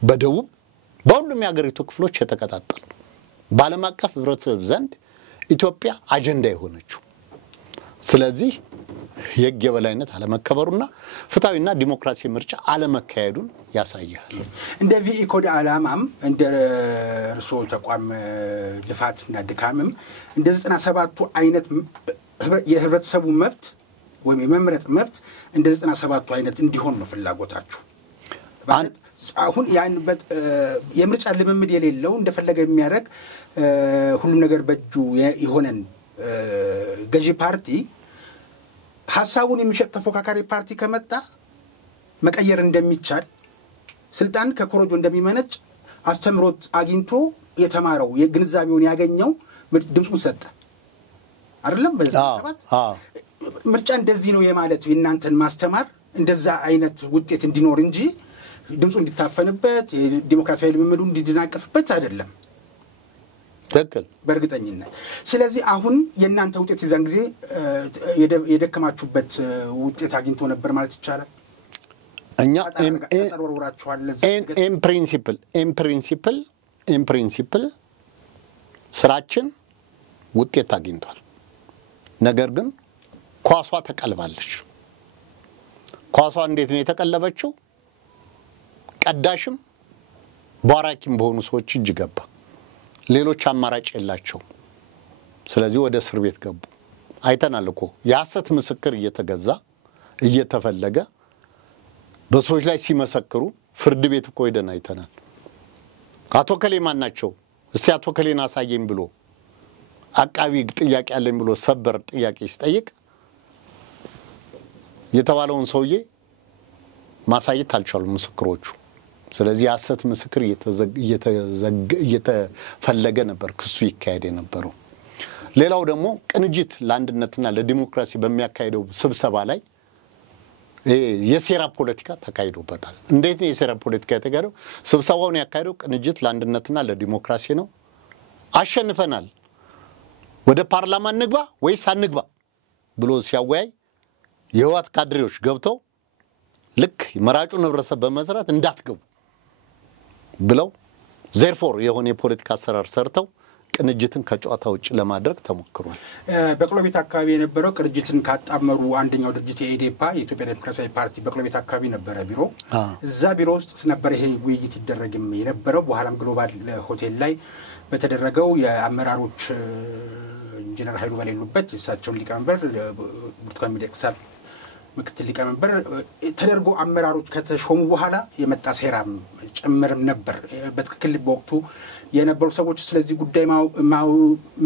በደቡብ በሁሉም የሀገሪቱ ክፍሎች የተቀጣጠሉ በዓለም አቀፍ ህብረተሰብ ዘንድ ኢትዮጵያ አጀንዳ የሆነችው ስለዚህ የህግ የበላይነት አለመከበሩና ፍትሃዊና ዲሞክራሲ ምርጫ አለመካሄዱን ያሳያል እንደ ቪኢኮድ ዓላማም እንደ ርሶ ተቋም ልፋትና ድካምም እንደ 97ቱ አይነት የህብረተሰቡ መብት ወይም የመምረጥ መብት እንደ 97ቱ አይነት እንዲሆን ነው ፍላጎታችሁ አሁን ያን የምርጫ ልምምድ የሌለው እንደፈለገ የሚያደርግ ሁሉም ነገር በእጁ ይሆነን ገዢ ፓርቲ ሐሳቡን የሚሸጥ ተፎካካሪ ፓርቲ ከመጣ መቀየር እንደሚቻል ስልጣን ከኮሮጆ እንደሚመነጭ አስተምሮት አግኝቶ የተማረው የግንዛቤውን ያገኘው ድምጹን ሰጠ አይደለም በዛ ሰዓት ምርጫ እንደዚህ ነው የማለት የእናንተን ማስተማር እንደዛ አይነት ውጤት እንዲኖር እንጂ ድምጹ እንዲታፈንበት ዲሞክራሲያዊ ልምምዱ እንዲደናቀፍበት አይደለም ትክክል በእርግጠኝነት ስለዚህ አሁን የእናንተ ውጤት ይዛን ጊዜ የደከማችሁበት ውጤት አግኝቶ ነበር ማለት ይቻላል እኛ in principle ስራችን ውጤት አግኝቷል ነገር ግን ኳሷ ተቀልባለች ኳሷ እንዴት ነው የተቀለበችው ቀዳሽም ባራኪም በሆኑ ሰዎች እጅ ገባ ሌሎች አማራጭ የላቸው ስለዚህ ወደ እስር ቤት ገቡ አይተናል እኮ ያሰት ምስክር እየተገዛ እየተፈለገ በሰዎች ላይ ሲመሰክሩ ፍርድ ቤት እኮ ሄደን አይተናል አቶ ከሌማን ናቸው እስቲ አቶ ከሌና አሳየኝ ብሎ አቃቢ ጥያቄ አለኝ ብሎ ሰበር ጥያቄ ሲጠይቅ የተባለውን ሰውዬ ማሳየት አልቻሉም ምስክሮቹ። ስለዚህ አሰት ምስክር እየተፈለገ ነበር ክሱ ይካሄድ የነበረው። ሌላው ደግሞ ቅንጅት ለአንድነትና ለዲሞክራሲ በሚያካሄደው ስብሰባ ላይ የሴራ ፖለቲካ ተካሂዶበታል። እንዴት ነው የሴራ ፖለቲካ የተካሄደው? ስብሰባውን ያካሄደው ቅንጅት ለአንድነትና ለዲሞክራሲ ነው። አሸንፈናል፣ ወደ ፓርላማ እንግባ ወይስ አንግባ ብሎ ሲያወያይ የህወሓት ካድሬዎች ገብተው ልክ መራጩን ህብረተሰብ በመሰረት እንዳትገቡ ብለው ዜርፎር የሆነ የፖለቲካ አሰራር ሰርተው ቅንጅትን ከጨዋታ ውጭ ለማድረግ ተሞክሯል። በቅሎ ቤት አካባቢ የነበረው ቅንጅትን ካጣመሩ አንደኛው ድርጅት የኢዴፓ የኢትዮጵያ ዴሞክራሲያዊ ፓርቲ በቅሎ ቤት አካባቢ ነበረ ቢሮ። እዛ ቢሮ ውስጥ ነበር ይሄ ውይይት ይደረግም የነበረው። በኋላም ግሎባል ሆቴል ላይ በተደረገው የአመራሮች ኢንጂነር ኃይሉ በሌሉበት የእሳቸውን ሊቀመንበር ብርቱካን ሚደቅሳ ምክትል ሊቀመንበር ተደርጎ አመራሮች ከተሾሙ በኋላ የመጣ ሴራም ጭምርም ነበር። በትክክል በወቅቱ የነበሩ ሰዎች ስለዚህ ጉዳይ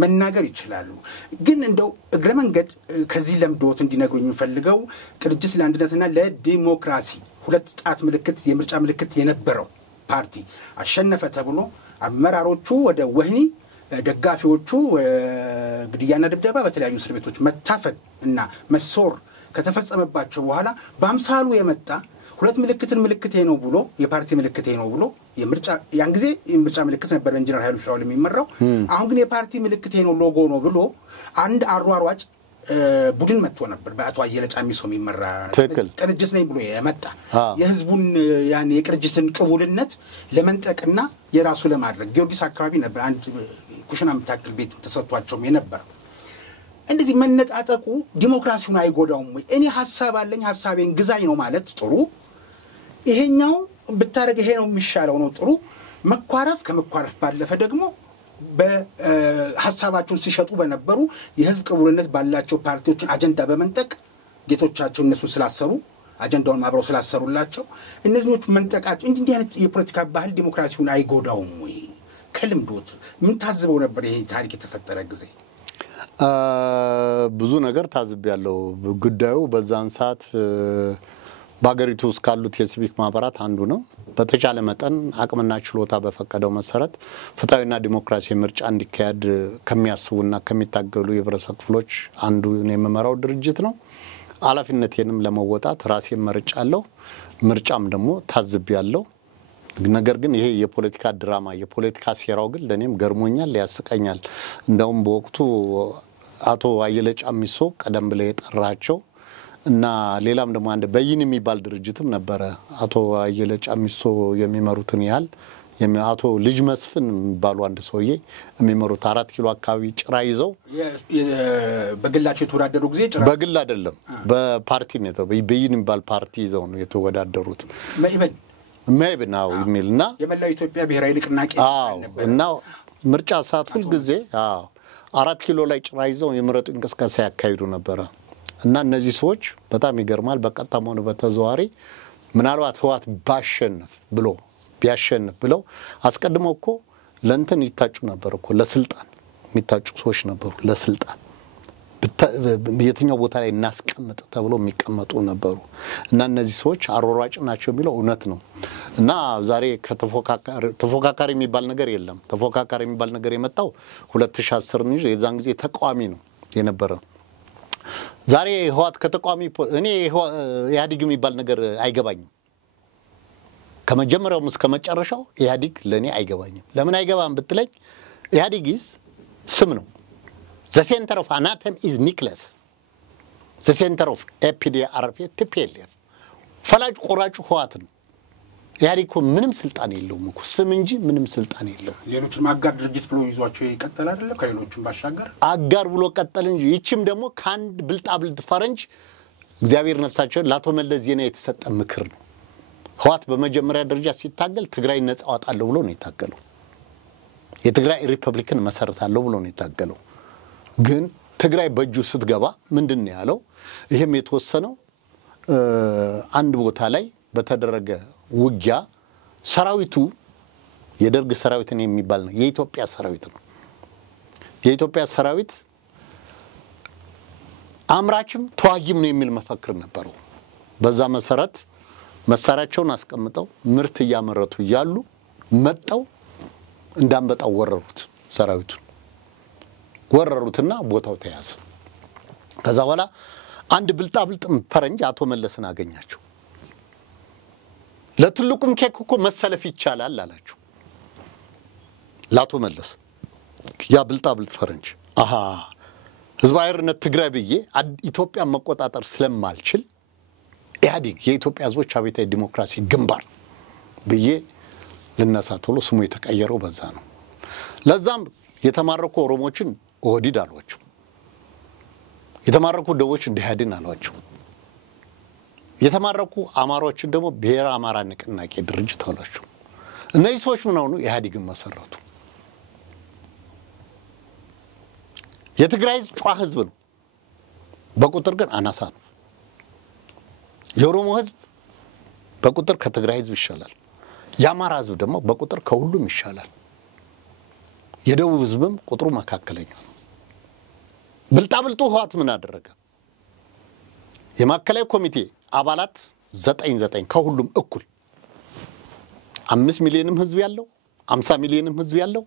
መናገር ይችላሉ። ግን እንደው እግረ መንገድ ከዚህ ለምዶት እንዲነግሩኝ የምፈልገው ቅንጅት ለአንድነትና ለዲሞክራሲ ሁለት ጣት ምልክት የምርጫ ምልክት የነበረው ፓርቲ አሸነፈ ተብሎ አመራሮቹ ወደ ወህኒ፣ ደጋፊዎቹ ግድያና ድብደባ፣ በተለያዩ እስር ቤቶች መታፈን እና መሶር ከተፈጸመባቸው በኋላ በአምሳሉ የመጣ ሁለት ምልክትን ምልክቴ ነው ብሎ የፓርቲ ምልክቴ ነው ብሎ የምርጫ ያን ጊዜ የምርጫ ምልክት ነበር ኢንጂነር ኃይሉ ሻውል የሚመራው። አሁን ግን የፓርቲ ምልክቴ ነው ሎጎ ነው ብሎ አንድ አሯሯጭ ቡድን መጥቶ ነበር በአቶ አየለ ጫሚሶ የሚመራ ቅንጅት ነኝ ብሎ የመጣ የህዝቡን ያን የቅንጅትን ቅቡልነት ለመንጠቅና የራሱ ለማድረግ ጊዮርጊስ አካባቢ ነበር አንድ ኩሽና የምታክል ቤት ተሰጥቷቸው የነበር። እንደዚህ መነጣጠቁ ዲሞክራሲውን አይጎዳውም ወይ? እኔ ሐሳብ አለኝ ሐሳቤን ግዛኝ ነው ማለት ጥሩ፣ ይሄኛው ብታረግ ይሄ ነው የሚሻለው ነው ጥሩ። መኳረፍ ከመኳረፍ ባለፈ ደግሞ በሐሳባቸውን ሲሸጡ በነበሩ የህዝብ ቅቡልነት ባላቸው ፓርቲዎችን አጀንዳ በመንጠቅ ጌቶቻቸው እነሱ ስላሰሩ አጀንዳውን ማብረው ስላሰሩላቸው እነዚህኞቹ መንጠቃቸው እንዲህ አይነት የፖለቲካ ባህል ዲሞክራሲውን አይጎዳውም ወይ? ከልምዶት ምን ታዝበው ነበር ይሄ ታሪክ የተፈጠረ ጊዜ? ብዙ ነገር ታዝቤያለሁ። ጉዳዩ በዛን ሰዓት በአገሪቱ ውስጥ ካሉት የሲቪክ ማህበራት አንዱ ነው። በተቻለ መጠን አቅምና ችሎታ በፈቀደው መሰረት ፍትሃዊና ዲሞክራሲያዊ ምርጫ እንዲካሄድ ከሚያስቡና ከሚታገሉ የህብረተሰብ ክፍሎች አንዱ የመመራው ድርጅት ነው። ኃላፊነቴንም ለመወጣት ራሴን መርጫለሁ። ምርጫም ደግሞ ታዝቤያለሁ። ነገር ግን ይሄ የፖለቲካ ድራማ የፖለቲካ ሴራው ግን ለኔም ገርሞኛል፣ ያስቀኛል። እንደውም በወቅቱ አቶ አየለ ጫሚሶ ቀደም ብለ የጠራቸው እና ሌላም ደግሞ አንድ በይን የሚባል ድርጅትም ነበረ አቶ አየለ ጫሚሶ የሚመሩትን ያህል አቶ ልጅ መስፍን የሚባሉ አንድ ሰውዬ የሚመሩት 4 ኪሎ አካባቢ ጭራ ይዘው በግላቸው የተወዳደሩ ጊዜ ጭራ በግል አይደለም በፓርቲ ነው በይን የሚባል ፓርቲ ይዘው ነው የተወዳደሩት ማይብናው የሚልና የመላው ኢትዮጵያ ብሔራዊ ንቅናቄ ነበር እና ምርጫ ሰዓት ሁሉ ጊዜ 4 ኪሎ ላይ ጭራ ይዘው የምረጡ እንቅስቃሴ ያካሂዱ ነበር። እና እነዚህ ሰዎች በጣም ይገርማል። በቀጥታም ሆነ በተዘዋዋሪ ምናልባት ህወሓት ቢያሸንፍ ብለው አስቀድመው እኮ ለእንትን ይታጩ ነበር እኮ ለስልጣን የሚታጩ ሰዎች ነበሩ። ለስልጣን የትኛው ቦታ ላይ እናስቀምጥ ተብሎ የሚቀመጡ ነበሩ። እና እነዚህ ሰዎች አሮራጭ ናቸው የሚለው እውነት ነው። እና ዛሬ ተፎካካሪ የሚባል ነገር የለም። ተፎካካሪ የሚባል ነገር የመጣው 2010 ነው። የዛን ጊዜ ተቃዋሚ ነው የነበረ። ዛሬ ህወሓት ከተቃዋሚ እኔ ኢህአዴግ የሚባል ነገር አይገባኝም። ከመጀመሪያው እስከ መጨረሻው ኢህአዴግ ለኔ አይገባኝም። ለምን አይገባም ብትለኝ ኢህአዴግ ስም ነው። The center of anatomy is nucleus. The center of APDRP TPLF. ፈላጭ ቆራጭ ህወሓት ነው። ኢህአዴግ ምንም ስልጣን የለውም እኮ ስም እንጂ ምንም ስልጣን የለውም። ሌሎችም አጋር ድርጅት ብሎ ይዟቸው ይቀጥላል አይደል? ከሌሎችም ባሻገር አጋር ብሎ ቀጠል እንጂ ይችም ደግሞ ካንድ ብልጣብልጥ ፈረንጅ እግዚአብሔር ነፍሳቸውን ላቶ መለስ ዜና የተሰጠ ምክር ነው። ህወሓት በመጀመሪያ ደረጃ ሲታገል ትግራይ ነፃ አወጣለሁ ብሎ ነው የታገለው። የትግራይ ሪፐብሊክን መሰረታለሁ ብሎ ነው የታገለው። ግን ትግራይ በእጁ ስትገባ ምንድነው ያለው? ይሄም የተወሰነው አንድ ቦታ ላይ በተደረገ ውጊያ ሰራዊቱ የደርግ ሰራዊትን የሚባል ነው የኢትዮጵያ ሰራዊት ነው። የኢትዮጵያ ሰራዊት አምራችም ተዋጊም ነው የሚል መፈክር ነበረው። በዛ መሰረት መሳሪያቸውን አስቀምጠው ምርት ያመረቱ ያሉ መጣው እንዳንበጣው ወረሩት። ሰራዊቱን ወረሩትና ቦታው ተያዘ። ከዛ በኋላ አንድ ብልጣብልጥ ፈረንጅ አቶ መለስን አገኛቸው። ለትልቁም ኬክ እኮ መሰለፍ ይቻላል አላቸው ለአቶ መለስ። ያ ብልጣብልጥ ፈረንጅ አሃ ህዝባዊ ሓርነት ትግራይ ብዬ ኢትዮጵያን መቆጣጠር ስለማልችል ኢህአዴግ የኢትዮጵያ ህዝቦች አብዮታዊ ዲሞክራሲ ግንባር ብዬ ልነሳ ተብሎ ስሙ የተቀየረው በዛ ነው። ለዛም የተማረኩ ኦሮሞችን ኦህዴድ አሏቸው። የተማረኩ ደቦችን ኢህአዴን አሏቸው። የተማረኩ አማራዎችን ደግሞ ብሔረ አማራ ንቅናቄ ድርጅት አሏቸው። እነዚህ ሰዎች ምን ሆኑ? ኢህአዴግን መሰረቱ። የትግራይ ህዝብ ጨዋ ህዝብ ነው፣ በቁጥር ግን አናሳ ነው። የኦሮሞ ህዝብ በቁጥር ከትግራይ ህዝብ ይሻላል። የአማራ ህዝብ ደግሞ በቁጥር ከሁሉም ይሻላል። የደቡብ ህዝብም ቁጥሩ መካከለኛ ነው። ብልጣብልጡ ህወሓት ምን አደረገ? የማዕከላዊ ኮሚቴ አባላት 9 ከሁሉም እኩል 5 ሚሊዮንም ህዝብ ያለው 50 ሚሊዮንም ህዝብ ያለው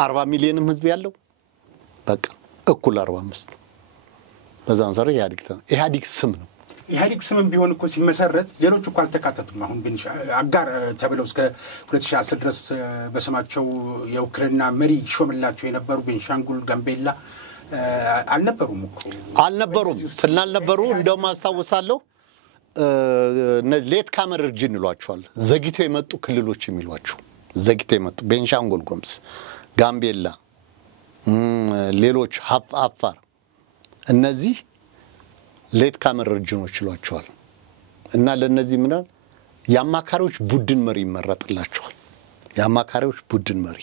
40 ሚሊዮንም ህዝብ ያለው በቃ እኩል 45 በዛን ሰረ ኢህአዴግ ስም ነው። ኢህአዴግ ስምም ቢሆን እኮ ሲመሰረት ሌሎች እኮ አልተካተቱም። አሁን ግን አጋር ተብለው እስከ 2010 ድረስ በስማቸው የውክልና መሪ ሾምላቸው የነበሩ ቤንሻንጉል፣ ጋምቤላ አልነበሩም። ስላልነበሩ እንደውም አስታውሳለሁ ሌት ካመር እርጅን ይሏቸዋል። ዘግይተው የመጡ ክልሎች የሚሏቸው ዘግይተው የመጡ ቤንሻንጉል ጉሙዝ፣ ጋምቤላ፣ ሌሎች አፋር እነዚህ ሌት ካመር እርጅኖች ይሏቸዋል። እና ለነዚህ ምን ያማካሪዎች ቡድን መሪ ይመረጥላቸዋል። ያማካሪዎች ቡድን መሪ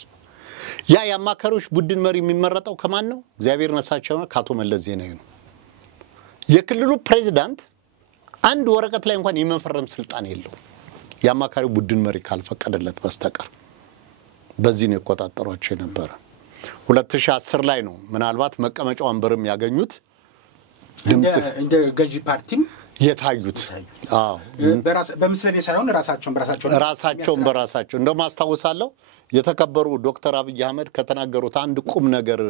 ያ ያማካሪዎች ቡድን መሪ የሚመረጠው ከማን ነው? እግዚአብሔር ነሳቸውና ከአቶ መለስ ዜናዊ ነው። የክልሉ ፕሬዝዳንት አንድ ወረቀት ላይ እንኳን የመፈረም ስልጣን የለው ያማካሪው ቡድን መሪ ካልፈቀደለት በስተቀር። በዚህ ነው የቆጣጠሯቸው የነበረ። 2010 ላይ ነው ምናልባት መቀመጫው ወንበርም ያገኙት ድምጽ እንደ ገዢ ፓርቲም የታዩት። አዎ በምስለኔ ሳይሆን ራሳቸውን በራሳቸው እንደማስተዋወሳለሁ የተከበሩ ዶክተር አብይ አህመድ ከተናገሩት አንድ ቁም ነገር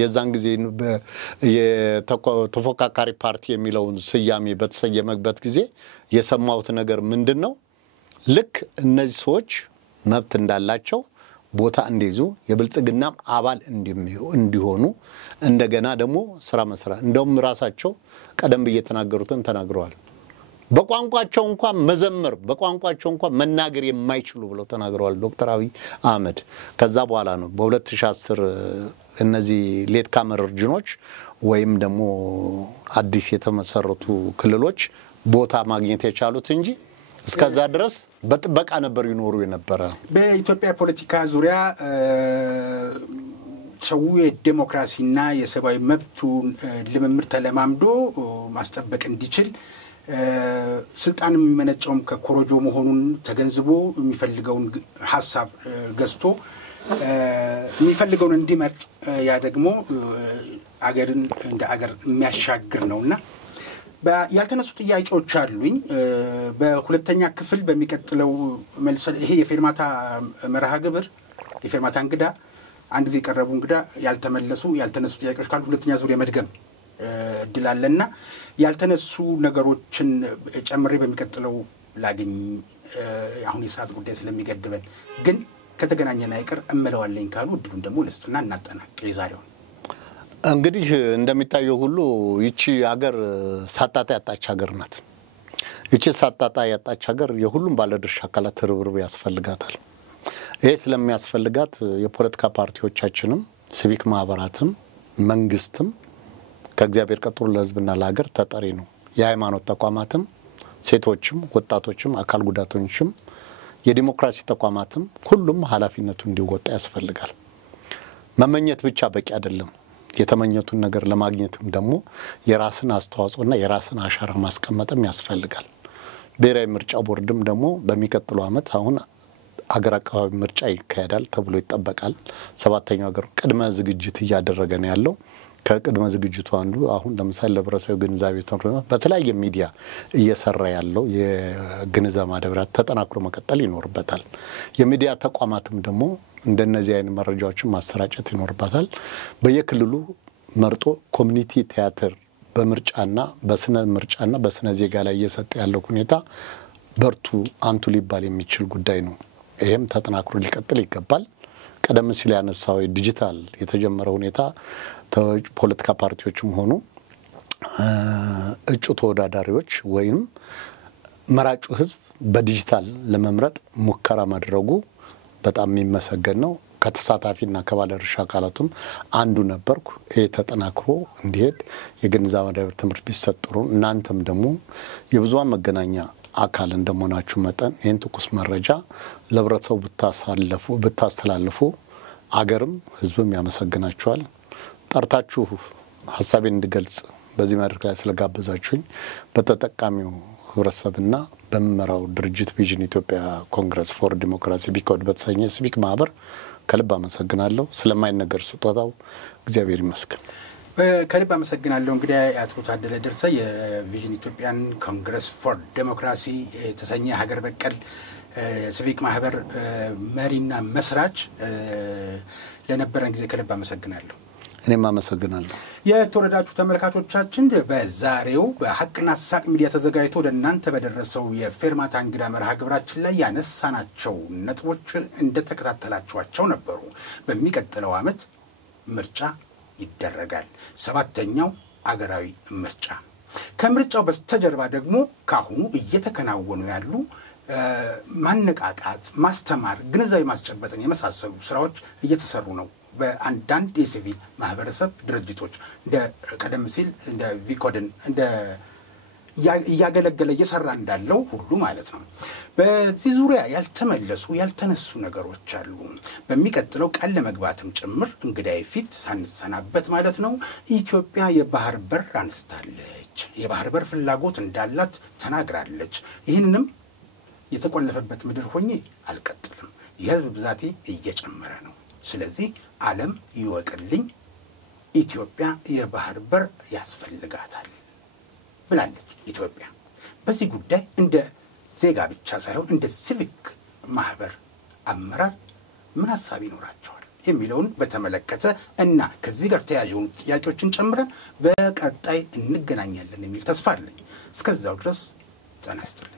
የዛን ጊዜ የተፎካካሪ ፓርቲ የሚለውን ስያሜ በተሰየመበት ጊዜ የሰማሁት ነገር ምንድነው? ልክ እነዚህ ሰዎች መብት እንዳላቸው ቦታ እንዲይዙ የብልጽግናም አባል እንዲሆኑ እንደገና ደግሞ ስራ መስራት እንደውም ራሳቸው ቀደም በየተናገሩትን ተናግረዋል። በቋንቋቸው እንኳን መዘመር በቋንቋቸው እንኳን መናገር የማይችሉ ብለው ተናግረዋል ዶክተር አብይ አህመድ። ከዛ በኋላ ነው በ2010 እነዚህ ሌት ካመር እርጅኖች ወይም ደግሞ አዲስ የተመሰረቱ ክልሎች ቦታ ማግኘት የቻሉት እንጂ እስከዛ ድረስ በጥበቃ ነበር ይኖሩ የነበረ። በኢትዮጵያ ፖለቲካ ዙሪያ ሰው የዲሞክራሲና የሰብአዊ መብቱ ልምምድ ተለማምዶ ማስጠበቅ እንዲችል ስልጣን የሚመነጨውም ከኮሮጆ መሆኑን ተገንዝቦ የሚፈልገውን ሐሳብ ገዝቶ የሚፈልገውን እንዲመርጥ ያ ደግሞ አገርን እንደ አገር የሚያሻግር ነውና ያልተነሱ ጥያቄዎች አሉኝ። በሁለተኛ ክፍል በሚቀጥለው መልስ ይሄ የፌርማታ መርሃ ግብር የፌርማታ እንግዳ አንድ ጊዜ ቀረቡ እንግዳ ያልተነሱ ጥያቄዎች ካሉ ሁለተኛ ዙር የመድገም እድል አለና ያልተነሱ ነገሮችን ጨምሬ በሚቀጥለው ላግኝ አሁን የሰዓት ጉዳይ ስለሚገድበን ግን ከተገናኘን አይቀር እመለዋለኝ ካሉ እድሉን ደግሞ ለስጥና እናጠናቅ። የዛሬው እንግዲህ እንደሚታየው ሁሉ ይቺ ሀገር ሳጣጣ ያጣች ሀገር ናት። ይቺ ሳጣጣ ያጣች ሀገር የሁሉም ባለድርሻ አካላት ርብርብ ያስፈልጋታል። ይሄ ስለሚያስፈልጋት የፖለቲካ ፓርቲዎቻችንም ሲቪክ ማህበራትም መንግስትም ከእግዚአብሔር ቀጥሎ ለህዝብና ለሀገር ተጠሪ ነው። የሃይማኖት ተቋማትም ሴቶችም ወጣቶችም አካል ጉዳተኞችም የዲሞክራሲ ተቋማትም ሁሉም ኃላፊነቱን እንዲወጣ ያስፈልጋል። መመኘት ብቻ በቂ አይደለም። የተመኘቱን ነገር ለማግኘትም ደግሞ የራስን አስተዋጽኦና የራስን አሻራ ማስቀመጥም ያስፈልጋል። ብሔራዊ ምርጫ ቦርድም ደግሞ በሚቀጥለው አመት አሁን አገር አቀፍ ምርጫ ይካሄዳል ተብሎ ይጠበቃል። ሰባተኛው ሀገር ቅድመ ዝግጅት እያደረገ ነው ያለው። ከቅድመ ዝግጅቱ አንዱ አሁን ለምሳሌ ለህብረተሰቡ ግንዛቤ ተንክሮ በተለያየ ሚዲያ እየሰራ ያለው የግንዛቤ ማዳበሪያ ተጠናክሮ መቀጠል ይኖርበታል። የሚዲያ ተቋማትም ደግሞ እንደነዚህ አይነት መረጃዎችን ማሰራጨት ይኖርበታል። በየክልሉ መርጦ ኮሚኒቲ ቲያትር በምርጫና በስነ ዜጋ ላይ እየሰጠ ያለው ሁኔታ በርቱ አንቱ ሊባል የሚችል ጉዳይ ነው። ይሄም ተጠናክሮ ሊቀጥል ይገባል። ቀደም ሲል ያነሳው ዲጂታል የተጀመረው ሁኔታ ፖለቲካ ፓርቲዎችም ሆኑ እጩ ተወዳዳሪዎች ወይም መራጩ ህዝብ በዲጂታል ለመምረጥ ሙከራ ማድረጉ በጣም የሚመሰገን ነው። ከተሳታፊና ከባለድርሻ አካላቱም አንዱ ነበርኩ። ይሄ ተጠናክሮ እንዲሄድ የግንዛቤ ማዳበሪያ ትምህርት ቢሰጥሩ እናንተም ደግሞ የብዙሃን መገናኛ አካል እንደመሆናችሁ መጠን ይህን ትኩስ መረጃ ለህብረተሰቡ ብታስተላልፉ አገርም ህዝብም ያመሰግናችኋል። ጠርታችሁ ሀሳቤን እንድገልጽ በዚህ መድረክ ላይ ስለጋበዛችሁኝ በተጠቃሚው ህብረተሰብና በመመራው ድርጅት ቪዥን ኢትዮጵያ ኮንግረስ ፎር ዲሞክራሲ ቢኮድ በተሰኘ ሲቪክ ማህበር ከልብ አመሰግናለሁ። ስለማይነገር ስጦታው እግዚአብሔር ይመስገን። ከልብ አመሰግናለሁ። እንግዲህ አቶ ታደለ ደርሰ የቪዥን ኢትዮጵያን ኮንግረስ ፎር ዲሞክራሲ የተሰኘ ሀገር በቀል ሲቪክ ማህበር መሪና መስራች ለነበረን ጊዜ ከልብ አመሰግናለሁ። እኔም አመሰግናለሁ። የተወደዳችሁ ተመልካቾቻችን በዛሬው በሐቅና ሳቅ ሚዲያ ተዘጋጅቶ ለእናንተ በደረሰው የፌርማታ እንግዳ መርሃ ግብራችን ላይ ያነሳናቸው ነጥቦች እንደተከታተላችኋቸው ነበሩ። በሚቀጥለው ዓመት ምርጫ ይደረጋል። 7ኛው አገራዊ ምርጫ። ከምርጫው በስተጀርባ ደግሞ ካሁኑ እየተከናወኑ ያሉ ማነቃቃት፣ ማስተማር፣ ግንዛቤ ማስጨበጥን የመሳሰሉ ስራዎች እየተሰሩ ነው። በአንዳንድ የሲቪል ማህበረሰብ ድርጅቶች እንደ ቀደም ሲል እንደ ቪኮድን እንደ እያገለገለ እየሰራ እንዳለው ሁሉ ማለት ነው። በዚህ ዙሪያ ያልተነሱ ነገሮች አሉ። በሚቀጥለው ቃል ለመግባትም ጭምር እንግዳይ ፊት ሳንሰናበት ማለት ነው ኢትዮጵያ የባህር በር አንስታለች። የባህር በር ፍላጎት እንዳላት ተናግራለች። ይህንንም የተቆለፈበት ምድር ሆኜ አልቀጥልም፣ የህዝብ ብዛቴ እየጨመረ ነው፣ ስለዚህ ዓለም ይወቅልኝ፣ ኢትዮጵያ የባህር በር ያስፈልጋታል ብላለች። ኢትዮጵያ በዚህ ጉዳይ እንደ ዜጋ ብቻ ሳይሆን እንደ ሲቪክ ማህበር አመራር ምን ሐሳብ ይኖራቸዋል የሚለውን በተመለከተ እና ከዚህ ጋር ተያያዥ ጥያቄዎችን ጨምረን በቀጣይ እንገናኛለን የሚል ተስፋ አለኝ። እስከዛው ድረስ ጤና ይስጥልኝ።